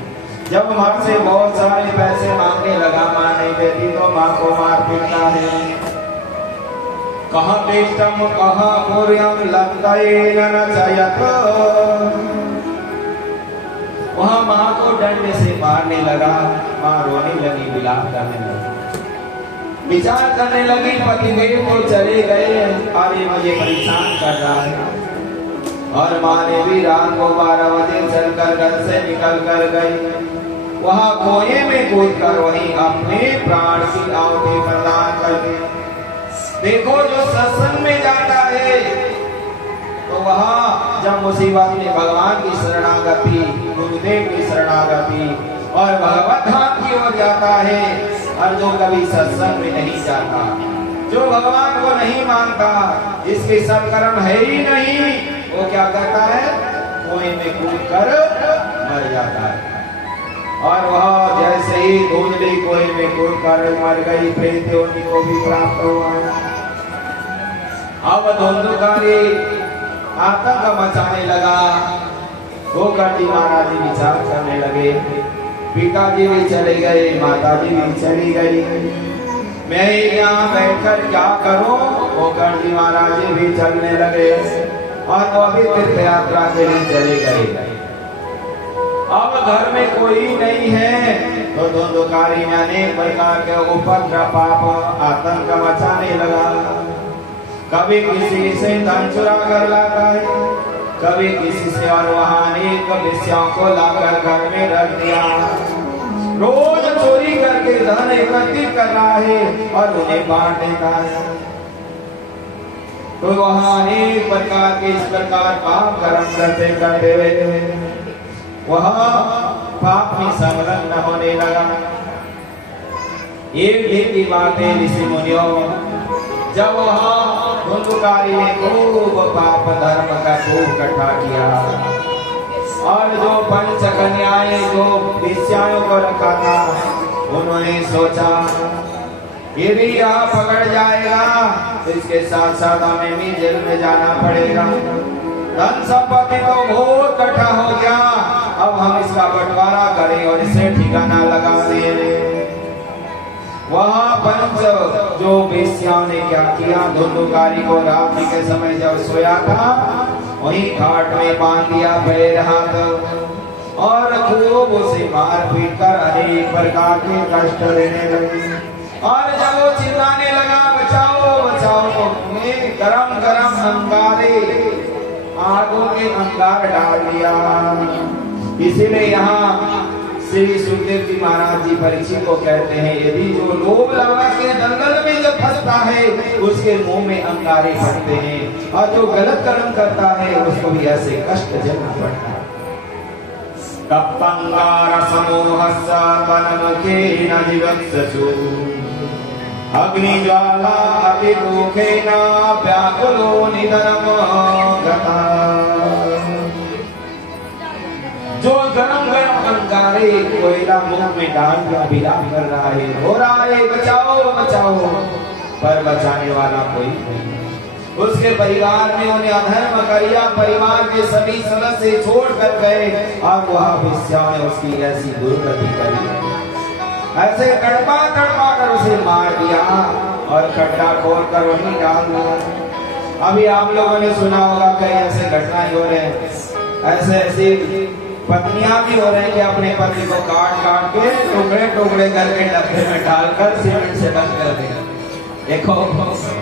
जब माँ से बहुत सारे पैसे मांगने लगा, माँ नहीं देती तो माँ को मार पीटता है। कहाँ तेष्टम कहाँ पूर्यम लंकाये न चयत, वहाँ माँ को डंडे से मारने लगा। माँ रोने लगी, विलाप करने लगी, विचार करने लगी। पतिदेव को चले गए, अरे मुझे परेशान कर रहा है। और माँ ने भी रात को 12 बजे चलकर घर से निकल कर गई। वहां कुएं में कूद कर वहीं अपने प्राण की आहुति प्रदान कर दी। देखो जो सत्संग में जाता है तो वहां जब मुसीबत में भगवान की शरणागति, गुरुदेव की शरणागति और भगवत धाम की ओर जाता है, और जो कभी सत्संग में नहीं जाता, जो भगवान को नहीं मानता, जिसके सत्कर्म है ही नहीं, वो क्या करता है? कुएं में कूद कर मर जाता है। और वह जैसे ही धुंधली कुएं में कूद कर मर गई, प्रेत योनि को भी प्राप्त हुआ। अब धुंधकारी आतंक मचाने लगा। गोकर्ण महाराज जी विचार करने लगे, पिताजी भी चले गए, माताजी भी चली गई, मैं यहाँ बैठकर क्या करूं? गोकर्ण महाराज जी भी चलने लगे और वो भी तीर्थ यात्रा के लिए चले गए। अब घर में कोई नहीं है तो धुंधकारी में अनेक प्रकार के उपद्रव पाप आतंक मचाने लगा। कभी किसी से धन चुरा कर लाता है, कभी किसी से, और वहां अनेक वेश्याओं को लाकर घर में रख दिया। रोज चोरी करके धन एकत्रित कर रहा है और उन्हें बांट देता है। तो वहां अनेक प्रकार के इस प्रकार पाप कर्म करते करते हुए वह पाप में संलग्न होने लगा। एक दिन की बात है ऋषि मुनियों, जब वह धुंधकारी ने खूब पाप धर्म का खूब इकट्ठा किया और जो पंच कन्याएं जो वेश्याओं को रखा था, उन्होंने सोचा यदि यह पकड़ जाएगा तो इसके साथ साथ हमें भी जेल में जाना पड़ेगा। धन संपत्ति तो बहुत इकट्ठा हो गया, अब हम इसका बंटवारा करें और इसे ठिकाना लगा दें। वहां पंच जो वेश्याओं ने क्या किया, धुंधकारी को रात्रि के समय जब सोया था वहीं घाट में बांध दिया पैर हाथ, और खूब उसे मार पीट कर अनेक प्रकार के कष्ट देने लगे। और जब वो चिल्लाने लगा बचाओ बचाओ, उन्हें गरम गरम अंगारे, आगों के अंगार डाल दिया। इसीलिए यहाँ श्री सुखदेव जी महाराज जी परीक्षित को कहते हैं, यदि जो लोभ लालच के दलदल में जब फंसता है उसके मुंह में अंगारे फटते हैं, और जो गलत कर्म करता है उसको भी ऐसे कष्ट झेलना पड़ता है। कप्पंगार समूहस्य वनमुखेन जिगत्सु अग्निज्वाला अति दुखेन व्याकुलो निधनम गता। जो गरम गरम अंगारे कोयला मुंह में डाल दिया, विलाप कर रहा है, रो रहा है बचाओ बचाओ, पर बचाने वाला कोई नहीं। उसके परिवार में उन्हें अधर्म किया, परिवार के सभी सदस्य छोड़ कर गए और वह वेश्या ने उसकी ऐसी दुर्गति करी, ऐसे तड़पा तड़पा कर उसे मार दिया और खड्डा खोद कर वहीं डाल दिया। अभी आप लोगों ने सुना होगा कई ऐसे घटनाएं हो रहे हैं, ऐसे ऐसी पत्नियां भी हो रही कि अपने पति को काट काट के टुकड़े टुकड़े करके डब्बे में डालकर सीमेंट से बंद कर देगा। देखो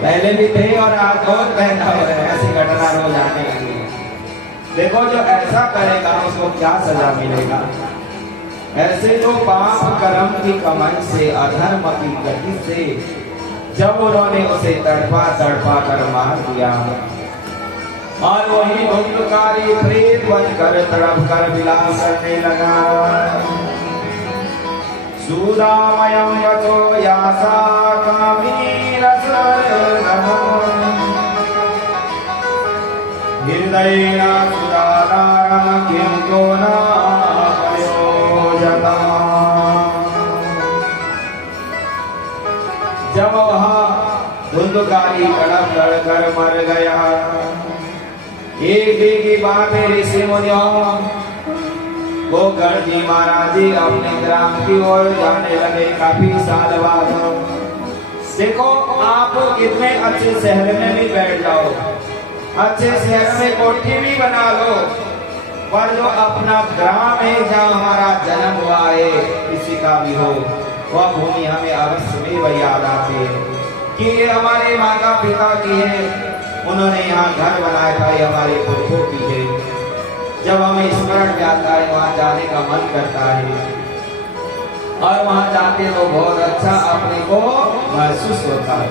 पहले भी थे और आज बहुत पहना हो रहे हैं, ऐसी घटना रोज आने लगी। देखो जो ऐसा करेगा उसको क्या सजा मिलेगा। ऐसे जो पाप कर्म की कमाई से, अधर्म की गति से जब उन्होंने उसे तड़पा तड़पा कर मार दिया, और वही धुंधकारी प्रेत बनकर तड़प कर विलाप करने लगा। सुदामयं वचो यासा कामीरसर्गः हृदयेन सुदारारं किं को न प्रयोजता। जब वह धुंधकारी तड़प कर मर गया, एक दिन की बात है ऋषि मुनियों, गोकर्ण जी महाराज जी अपने ग्राम की ओर जाने लगे काफी साल बाद। देखो आप कितने अच्छे शहर में भी बैठ जाओ, अच्छे शहर में कोठी भी बना लो, पर जो अपना ग्राम है जहाँ हमारा जन्म हुआ है किसी का भी हो, वह भूमि हमें अवश्य में याद आती है कि ये हमारे माता पिता की है। उन्होंने यहाँ घर बनाया था, ये हमारे पुरखों की है। जब हमें स्मरण में आता है वहां जाने का मन करता है और वहां जाते तो बहुत अच्छा अपने को महसूस होता है।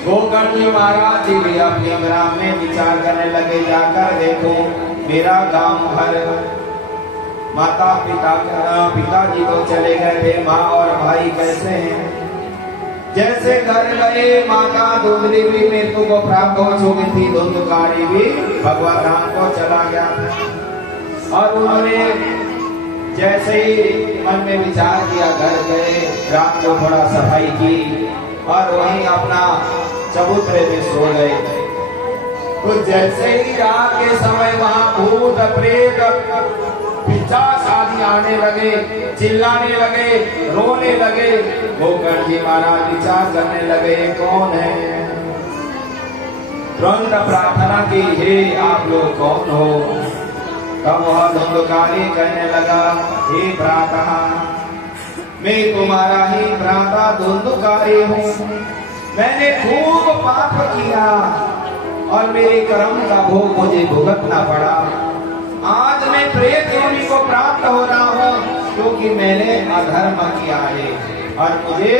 गोकर्ण जी महाराज जी भी अपने ग्राम में विचार करने लगे, जाकर देखो मेरा गांव घर, माता पिताजी तो चले गए थे, माँ और भाई कैसे हैं। जैसे घर गए माता धुंधली भी मृत्यु को प्राप्त हो चुकी थी, धुंधकारी भी भगवान धाम को चला गया और उन्होंने जैसे ही मन में विचार किया, घर गए, रात को थोड़ा सफाई की और वहीं अपना चबूतरे में सो गए। तो जैसे ही रात के समय वहां भूत प्रेत पिशाच आदि आने लगे, चिल्लाने लगे, रोने लगे। गोकर्ण जी महाराज विचार करने लगे, ये कौन है। तुरंत प्रार्थना की, हे आप लोग कौन हो। तब वह धुंधकारी कहने लगा, हे भ्राता, मैं तुम्हारा ही भ्राता धुंधकारी हूँ। मैंने खूब पाप किया और मेरे कर्म का भोग मुझे भुगतना पड़ा। आज मैं प्रेत योनि को प्राप्त हो रहा हूँ क्योंकि मैंने अधर्म किया है और मुझे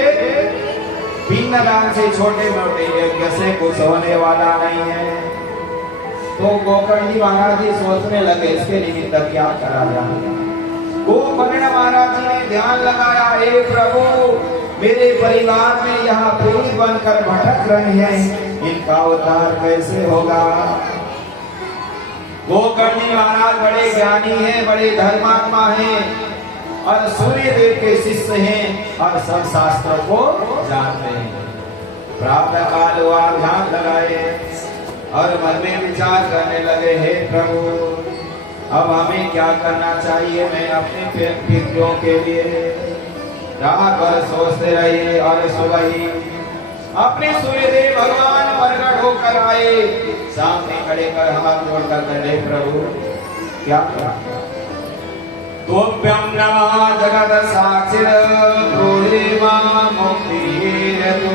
पिंडदान से छोटे मोटे यज्ञ से कुछ होने वाला नहीं है। तो गोकर्ण जी महाराज जी सोचने लगे, इसके निमित्त क्या करा जाए। गोकर्ण महाराज जी ने ध्यान लगाया, हे प्रभु, मेरे परिवार में यहाँ प्रेत बनकर भटक रहे हैं, इनका उद्धार कैसे होगा। गोकर्ण जी महाराज बड़े ज्ञानी हैं, बड़े धर्मात्मा हैं और सूर्य देव के शिष्य हैं और सब शास्त्रों को जानते हैं। प्रातः काल वो ध्यान लगाए और मन में विचार करने लगे, हे प्रभु, अब हमें क्या करना चाहिए। मैं अपने पितरों के लिए रात भर सोचते रहे और सुबह ही अपने सूर्यदेव भगवान प्रकट होकर आए, सामने खड़े कर हाथ जोड़कर कहे, प्रभु क्या करा। तोभ्यं नमः जगत साक्षिण मुक्तिहेतु।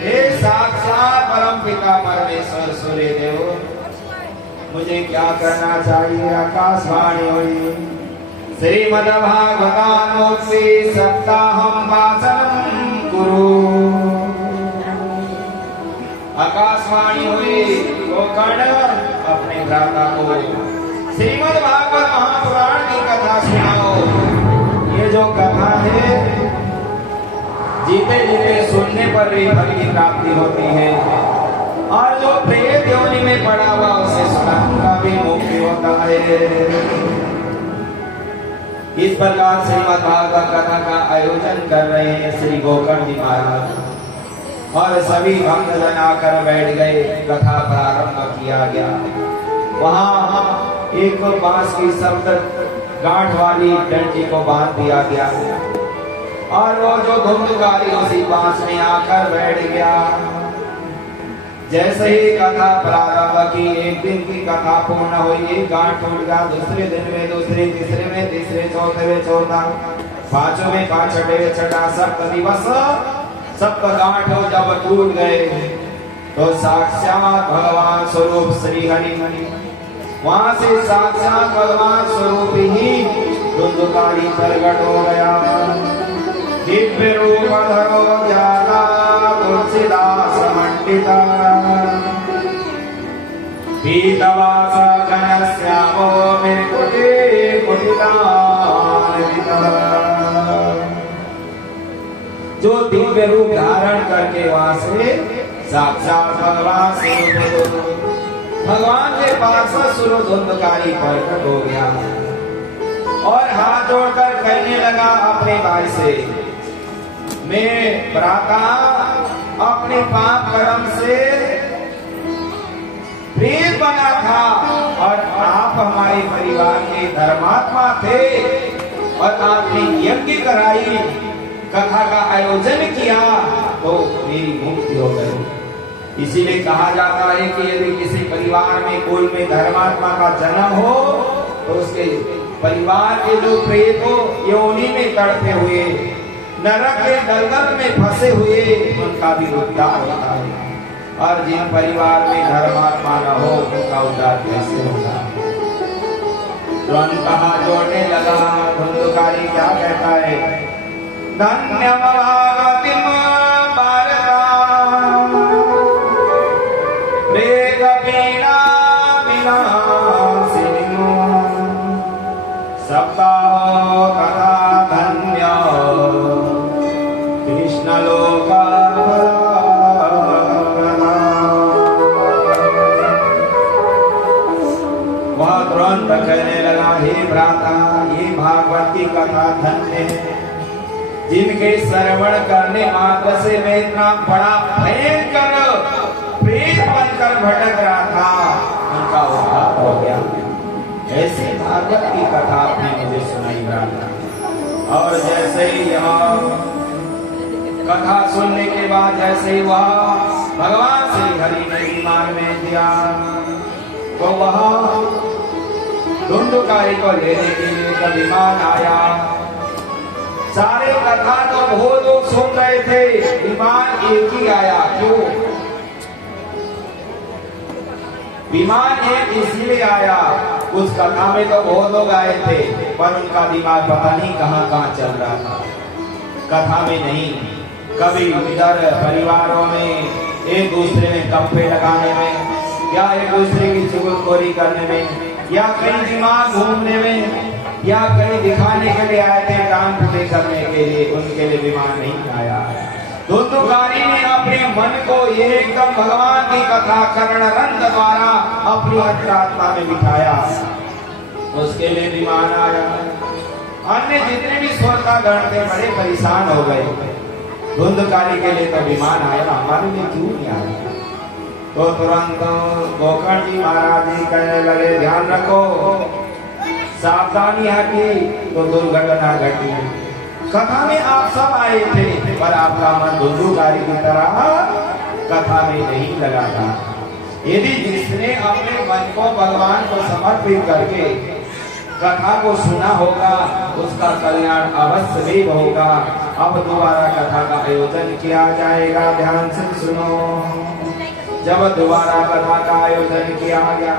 हे साक्षात परम पिता परमेश्वर सूर्यदेव, मुझे क्या करना चाहिए। आकाशवाणी हुई, श्रीमद्भागवतामोक्ति सप्ताहं वाचनं कुरु। आकाशवाणी हुई, गोकर्ण अपने भ्राता को श्रीमद्भागवत महापुराण की कथा सुनाओ। ये जो कथा है जीते जीते सुनने पर भी फल की प्राप्ति होती है और जो प्रेत योनि में पड़ा हुआ उसे सुनाने का भी मुक्ति होता है। इस प्रकार श्रीमद्भागवत कथा का आयोजन कर रहे हैं श्री गोकर्ण जी महाराज और सभी भक्तजन आकर बैठ गए। कथा प्रारंभ किया गया। वहां एक बांस की शब्द गांठ वाली डंडी को बांध दिया गया और वो जो धुंधकारी उसी बांस में आकर बैठ गया। जैसे ही कथा प्रारंभ की, एक दिन की कथा पूर्ण हुई, एक गांठ टूट गया, दूसरे दिन में दूसरे, तीसरे में तीसरे, चौथे में चौथा, पांचों में पांच, छठे में छठा, सप्त दिवस सप्त गांठ जब टूट गए तो साक्षात भगवान स्वरूप श्री हरि, वहां से साक्षात भगवान स्वरूप ही धुंधकारी प्रकट हो गया। दिव्य रूप धरो जाता तुलसीदास मंडिता, पीतवास घनश्यामो मृकुटे जो दिव्य रूप धारण करके वहां से साक्षात भगवान के पास स्वरूप धुंधकारी प्रकट हो गया और हाथ जोड़कर कहने लगा अपने भाई से, मैं भ्राता अपने पाप कर्म से प्रेत बना था और आप हमारे परिवार के धर्मात्मा थे और आपने यज्ञ कराई, कथा का आयोजन किया तो मेरी मुक्ति हो गई। इसीलिए कहा जाता है कि यदि किसी परिवार में कोई में धर्मात्मा का जन्म हो तो उसके परिवार के जो प्रेत हो योनि में तड़पे हुए, नरक के दलदल में फंसे हुए, उनका भी उद्धार होता है और जिन परिवार में धर्मात्मा न हो उनका उद्धार कैसे होगा। तुरंत हाथ जोड़ने लगा। धुंधुकारी क्या कहता है, धन्य भागवती भारता वेद वीणा विलासिनी सप्ताह कथा धन्य कृष्ण लोका। वह तुरंत कहने लगा, हे भ्राता, ये भागवती कथा धन्य है, जिनके श्रवण करने मात्र से मैं इतना बड़ा भयंकर प्रेत बनकर भटक रहा था, उनका उद्धार हो गया। ऐसी भागवत की कथा आपने मुझे सुनाई भ्राता। और जैसे ही यह कथा सुनने के बाद जैसे ही वह भगवान श्री हरि ने विमान में दिया, तो वह धुंधुकारी को लेने के लिए विमान आया। सारे कथा तो बहुत लोग सुन रहे थे, विमान एक ही आया। क्यों? विमान एक इसलिए आया, उस कथा में तो बहुत लोग आए थे, पर उनका दिमाग पता नहीं कहाँ कहाँ चल रहा था, कथा में नहीं। कभी इधर परिवारों में एक दूसरे में कप्पे लगाने में, या एक दूसरे की चुगलखोरी करने में, या कहीं दिमाग घूमने में, या कहीं दिखाने के लिए आए थे, टांग पूरे करने के लिए, उनके लिए विमान नहीं आया। धुंधुकारी ने अपने मन को एकदम भगवान की कथा कर्ण रंग द्वारा अपनी अंतरात्मा में बिठाया, उसके लिए विमान आया। अन्य जितने भी स्वर का गण थे बड़े परेशान हो गए, धुंधुकारी के लिए तो विमान आया, हमारे लिए क्यों नहीं आया। तो तुरंत गोकर्ण जी महाराज जी कहने लगे, ध्यान रखो, सावधानी है कि तो दुर्घटना घटी। कथा में आप सब आए थे, पर आपका मन धुंधुकारी की तरह कथा में नहीं लगा था। यदि जिसने अपने मन को भगवान को समर्पित करके कथा को सुना होगा, उसका कल्याण अवश्य भी होगा। अब दोबारा कथा का आयोजन किया जाएगा, ध्यान से सुनो। जब दोबारा कथा का आयोजन किया गया,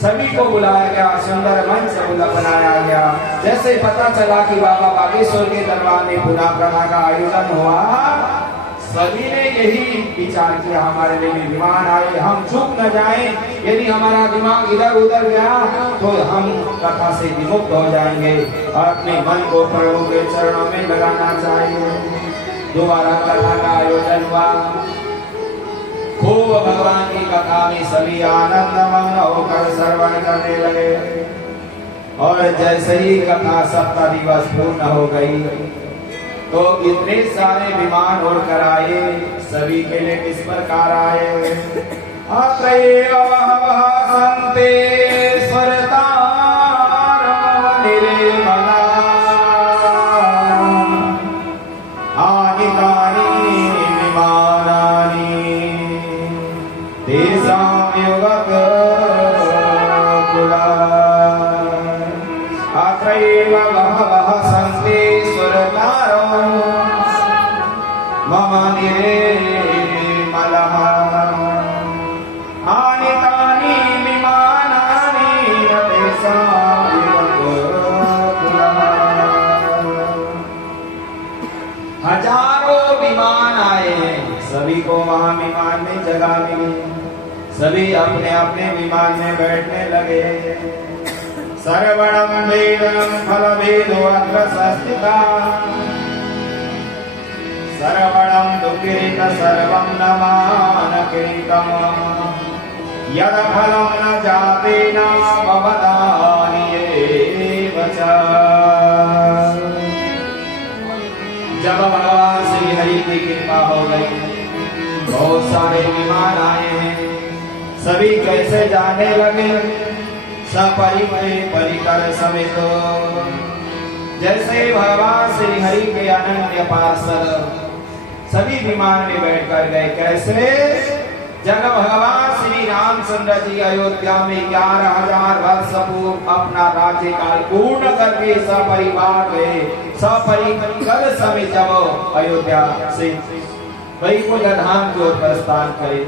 सभी को बुलाया गया, सुंदर मंच बनाया गया। जैसे पता चला कि बाबा बागेश्वर के दरबार में पुनः कथा का आयोजन हुआ, सभी ने यही विचार किया, हमारे लिए विमान आए, हम चूक न जाएं। यदि हमारा दिमाग इधर उधर गया तो हम कथा से विमुक्त हो जाएंगे, और अपने मन को प्रभु के चरणों में लगाना चाहिए। दोबारा कथा का आयोजन हुआ, खूब भगवान की कथा में सभी आनंदमग्न होकर श्रवण करने लगे। और जैसे ही कथा सप्ताह दिवस पूर्ण हो गई, तो इतने सारे विमान उड़कर आए, सभी के लिए किस प्रकार आए। अत्रैव वह संते स्वरतार निर्मला आनितानि विमानानि तेषां युगत कुला। अत्रैव बहवः सन्ति सुरतारो मम निर्मलः आनितानि विमानानि तेषां युगत कुला। हजारों विमान आए हैं, सभी को वहां विमान में जगह मिली, सभी अपने अपने विमान में बैठने लगे। सर्वणं वेदं फलभेदो अत्र संस्थिता, सर्वणं दुःखित सर्वं न मानकिरीटम्, यद फलं न जाते न भवदानि एव च। जब भगवान श्री हरि की कृपा हो गई, बहुत सारे विमान आए हैं, सभी कैसे जाने लगे, सपरिवार परिकर समेत। जैसे भगवान श्री हरि के अनन्य पार्षद सभी विमान में बैठकर गए। कैसे? जब भगवान श्री रामचंद्र जी अयोध्या में 11,000 वर्ष पूर्व अपना राज्य काल पूर्ण करके सपरिवार गए, सपरिकर समेत जब अयोध्या से वैकुंठ धाम की ओर प्रस्थान करे,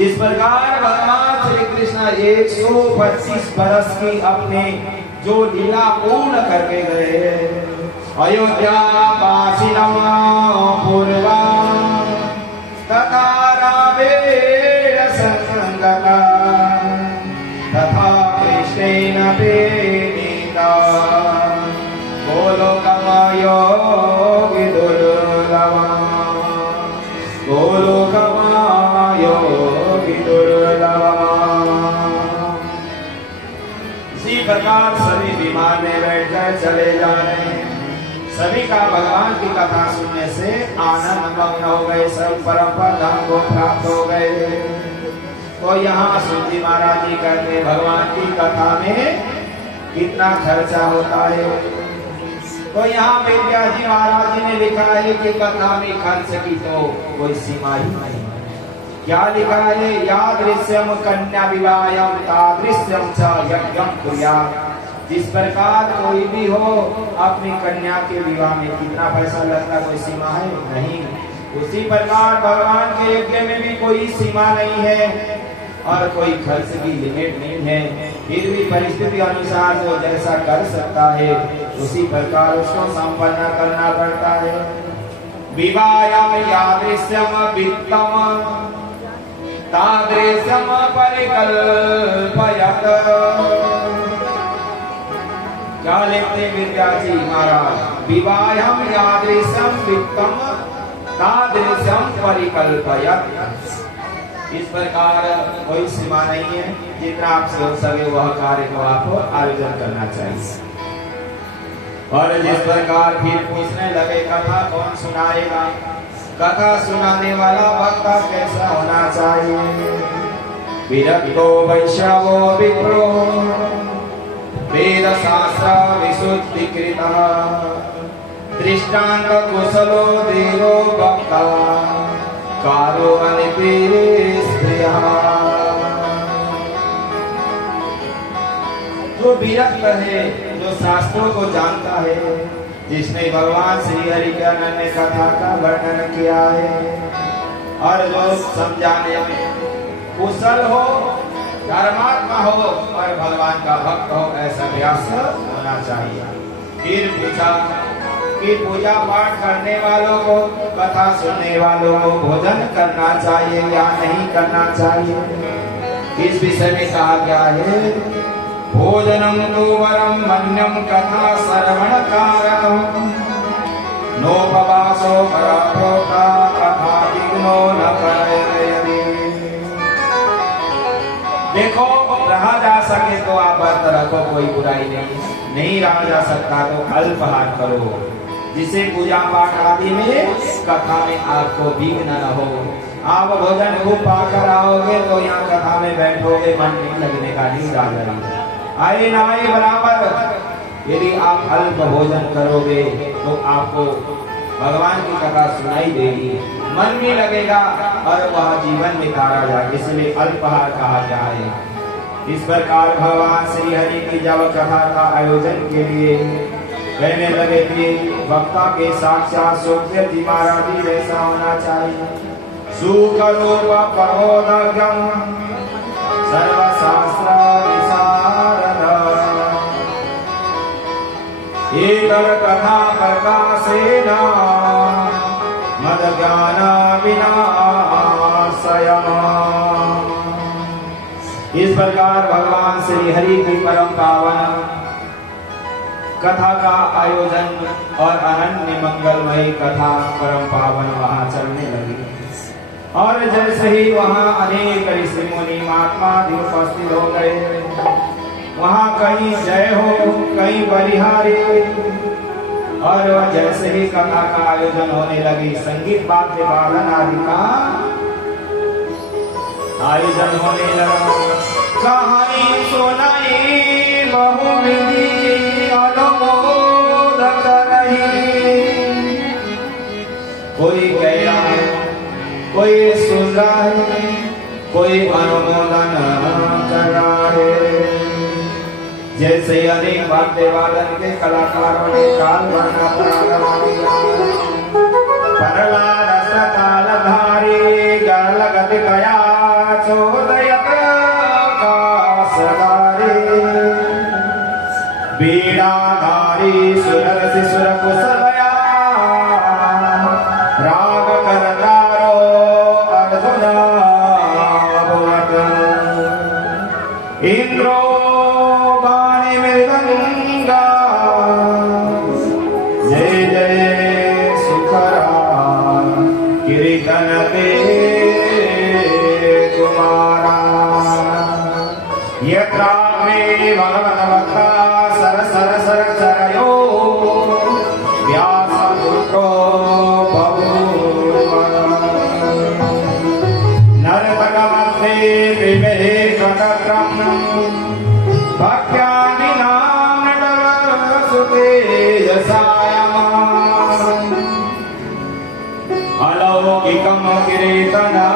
जिस प्रकार भगवान श्री कृष्ण 125 बरस की अपने जो लीला पूर्ण करके गए, अयोध्या वासिनम पूर्वा तथा रामेण संगता तथा कृष्णेन प्रेमिता गोलोकमायो विदुर्लभा गोलोकमायो विदुर्लभा। इसी प्रकार सभी विमान में बैठकर चले जा रहे हैं। सभी का भगवान की कथा सुनने से आनंद मग्न हो गए, सब परम पद धाम को प्राप्त हो गए। तो यहाँ सूजी महाराज जी कहते भगवान की कथा में कितना खर्चा होता है। तो यहाँ विद्या जी महाराज जी ने लिखा है कि कथा में खर्च की तो कोई सीमा ही नहीं। क्या लिखा है? यादृश्यम कन्या विवाहम तादृश्यम च यज्ञम कुर्यात्। जिस प्रकार कोई भी हो अपनी कन्या के विवाह में कितना पैसा लगता, कोई सीमा है? नहीं। उसी प्रकार भगवान के यज्ञ में भी कोई सीमा नहीं है और कोई खर्च की लिमिट नहीं है। फिर भी परिस्थिति अनुसार जो जैसा कर सकता है उसी प्रकार उसको संपन्न करना पड़ता है। विवाहम यादृश्यम वित्तम तादृशम परिकल्पयत। क्या लिखते विद्या जी महाराज? विवाहम यादृशम वित्तम तादृशम परिकल्पयत। इस प्रकार कोई सीमा नहीं है, जितना आपसे हो सके वह कार्य को आपको आयोजन करना चाहिए। और जिस प्रकार फिर पूछने लगे कथा कौन सुनाएगा, कथा सुनाने वाला वक्ता कैसा होना चाहिए? विरक्तो वैश्रवो विप्रो वेद शास्त्र विशुद्धिकृतः दृष्टान्त कुशलो देवो वक्ता कारो अनिपेस्त्रियः। जो विरक्त है, जो शास्त्रों को जानता है, जिसने भगवान श्री हरि के अनन्य कथा का वर्णन किया है और जो समझाने में कुशल हो, धर्मात्मा हो और भगवान का भक्त हो, ऐसा व्यास होना चाहिए। फिर पूछा कि पूजा पाठ करने वालों को, कथा सुनने वालों को भोजन करना चाहिए या नहीं करना चाहिए? इस विषय में कहा गया है भोजनम तो वरम मन्यम कथा श्रवण कारणम नोपवासो पराप्रोक्ता कथा जिग्नो न करयति। देखो, रहा जा सके तो आप व्रत रखो, कोई बुराई नहीं रहा जा सकता तो अल्पाहार करो, जिसे पूजा पाठ आदि में कथा में आपको विघ्न न हो। आप भोजन खूब पाकर आओगे तो यहाँ कथा में बैठोगे, मन नहीं लगने का, नींद आ जाएगी, आए ना आए बराबर। यदि आप अल्प भोजन करोगे तो आपको भगवान की कथा सुनाई देगी, मन भी लगेगा और वह जीवन में तारा जाए, इसलिए अल्पाहार कहा गया है। इस प्रकार भगवान श्री हरि की जब कथा का आयोजन के लिए कहने लगे कि वक्ता के साक्षात सुखदेव जी महाराज जी जैसा होना चाहिए। सुखरूप प्रबोधकम सर्वशास्त्र विशारद एकल कथा प्रकाशेन मद ज्ञान विनाशयम्। इस प्रकार भगवान श्री हरि की परम पावन कथा का आयोजन और अनन्य मंगलमयी कथा परम पावन वहां चलने लगी। और जैसे ही वहां अनेक ऋषि मुनि महात्मा उपस्थित हो गए, वहां कहीं जय हो, कहीं बलिहारी, और जैसे ही कथा का आयोजन होने लगी, संगीत वाद्य वादन आदि का आयोजन होने लगा। कहानी सुनाई बहुविधि अनुमोद करही, कोई कह रहा है, कोई सुन रहा है, कोई अनुमोदन कर रहा है। जैसे अनेक वाद्य वादन के कलाकारों ने काल बना प्रारंभ किया, परला रस ताल धारी गल गति गया चो धारी सुररसि सुरकुसलया राग करतारो अर्जुना भुवत इंद्रो वाणी मृदंगा जय जय सुखरा कीर्तन ते कुमारा यत्रा मे भगवतवत्ता सर सर सर चरयो व्यासपुत्रो बभूव नरतकमध्ये विवेकतक्रम् भक्त्यादिनां नटवरसुतेजसायमाम् अलौकिकं किरीटनामीरवीक्ष्य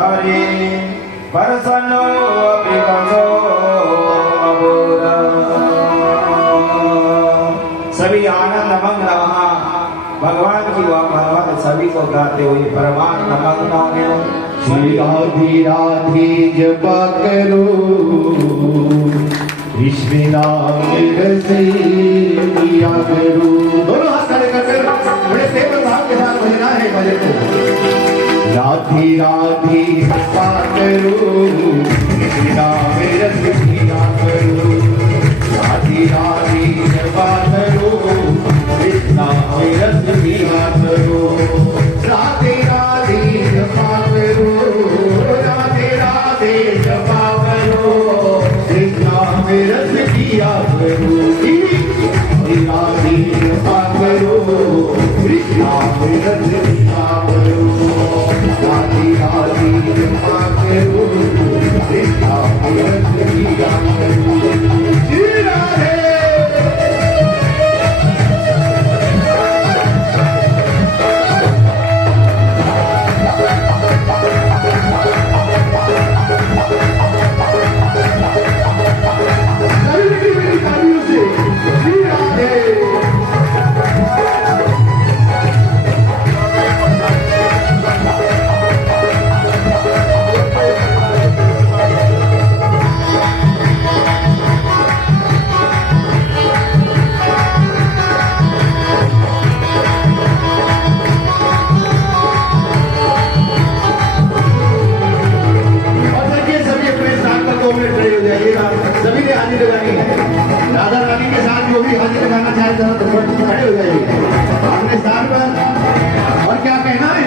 हरि प्रसन्नोऽपि वचो अभूत्। सभी आनंद मग्न वहाँ भगवान की भगवान सभी को गाते हुए परमात्मा मग्न होने श्री राधे राधे जपा करो कृष्ण नाम रसे लिया करो। दोनों हाथ खड़े कर बड़े प्रेम भाव के साथ बजना है भजन को। राधे राधे जपा करो कृष्ण नाम रसे लिया करो। राधे राधे जपा करो कृष्ण नाम रसे लिया करो। राधे राधे जपा करो राधे राधे जपा करो कृष्ण नाम रस किया करो। राधे राधे जपा करो कृष्ण नाम रस किया करो। राधे राधे जपा करो कृष्ण नाम रस किया करो। श्री राधे सभी ने हाजिर लगानी है। राधा रानी के साथ जो भी हाजिर लगाना चाहे तो खड़े हो जाइए अपने स्थान पर। और क्या कहना है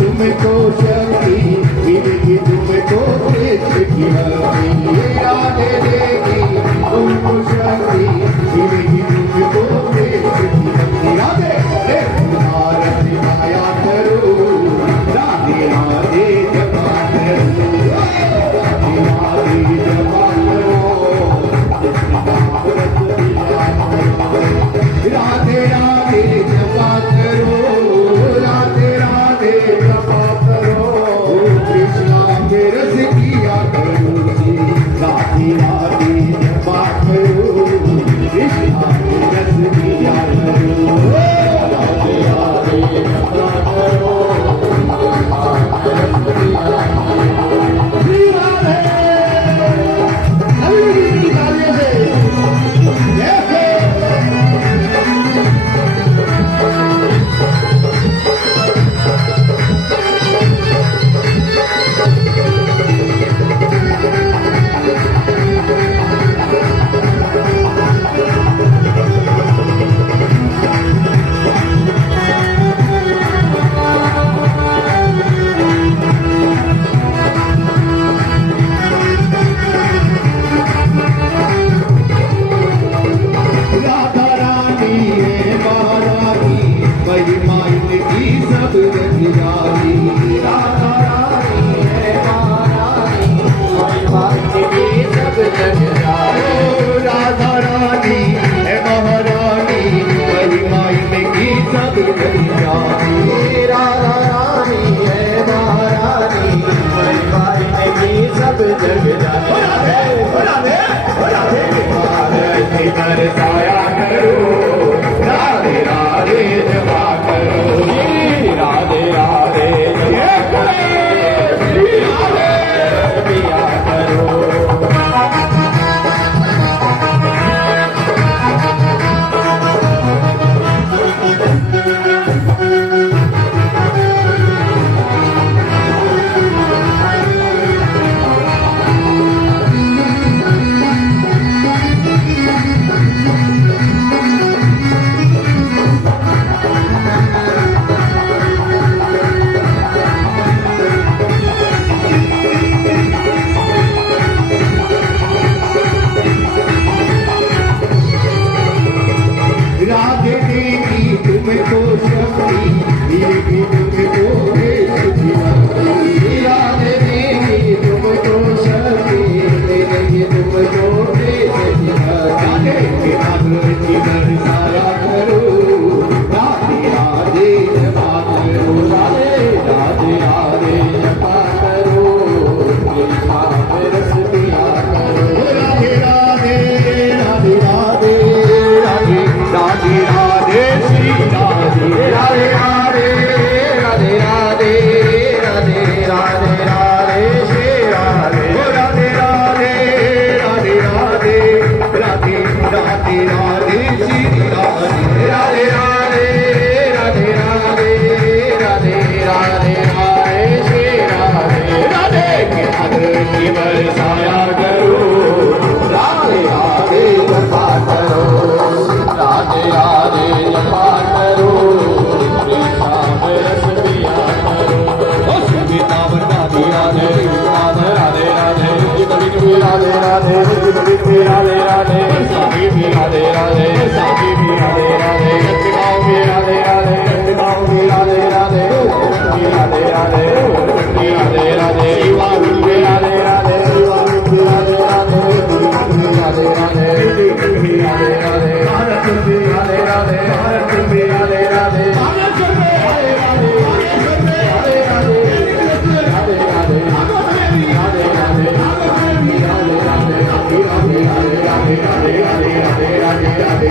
तुमको शक्ति मिलेगी तुमको की राधे देगी तुमको शक्ति मिलेगी तुमको राधे भारत माया करो राधे राधे जपा करो राधे राधे जपा करो राधे राधे जपा करो राधे राधे जपा करो कृष्णा के रस किया करो राधे राधे राधे राधे राधे बरसाया करो राधे राधे जपा करो राधे राधे जपा करो राधे पिया करो राधे देवी तुमको शक्ति देवी तुमको शक्ति राधे देवी तुमको शक्ति देवी तुमको राधे के नाम की बरसाया करो राधे राधे जपा करो राधे राधे राधे जपा करो रस पिया करो राधे राधे राधे राधे राधे राधे श्री राधे राधे राधे राधे राधे राधे राधे राधे श्री राधे राधे राधे राधे राधे राधे राधे राधे श्री राधे राधे राधे राधे राधे राधे राधे राधे श्री राधे राधे के आदर की बरसाया करो राधे राधे जपा करो राधे राधे जपा करो कृष्णा रस पिया करो सुविता राधे राधे राधे राधे राधे कभी राधे राधे कभी राधे राधे साथी भी राधे राधे साथी भी राधे राधे गाँव भी राधे राधे गाँव भी राधे राधे राधे राधे राधे राधे शिवा भी राधे राधे शिवा भी राधे राधे राधे राधे राधे राधे भारत भी राधे राधे भारत भी राधे राधे भारत भी राधे राधे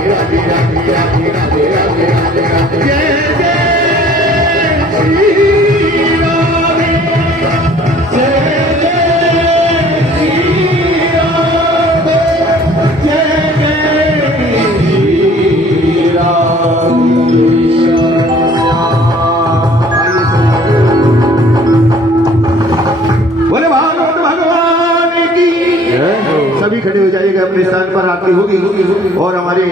राधे राधे राधे राधे राधे राधे बोले भागवत भगवान की सभी खड़े हो जाइएगा अपने स्थान पर आरती होगी और हमारे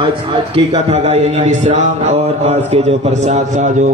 आज की कथा का यही विश्राम और आज के जो प्रसाद का जो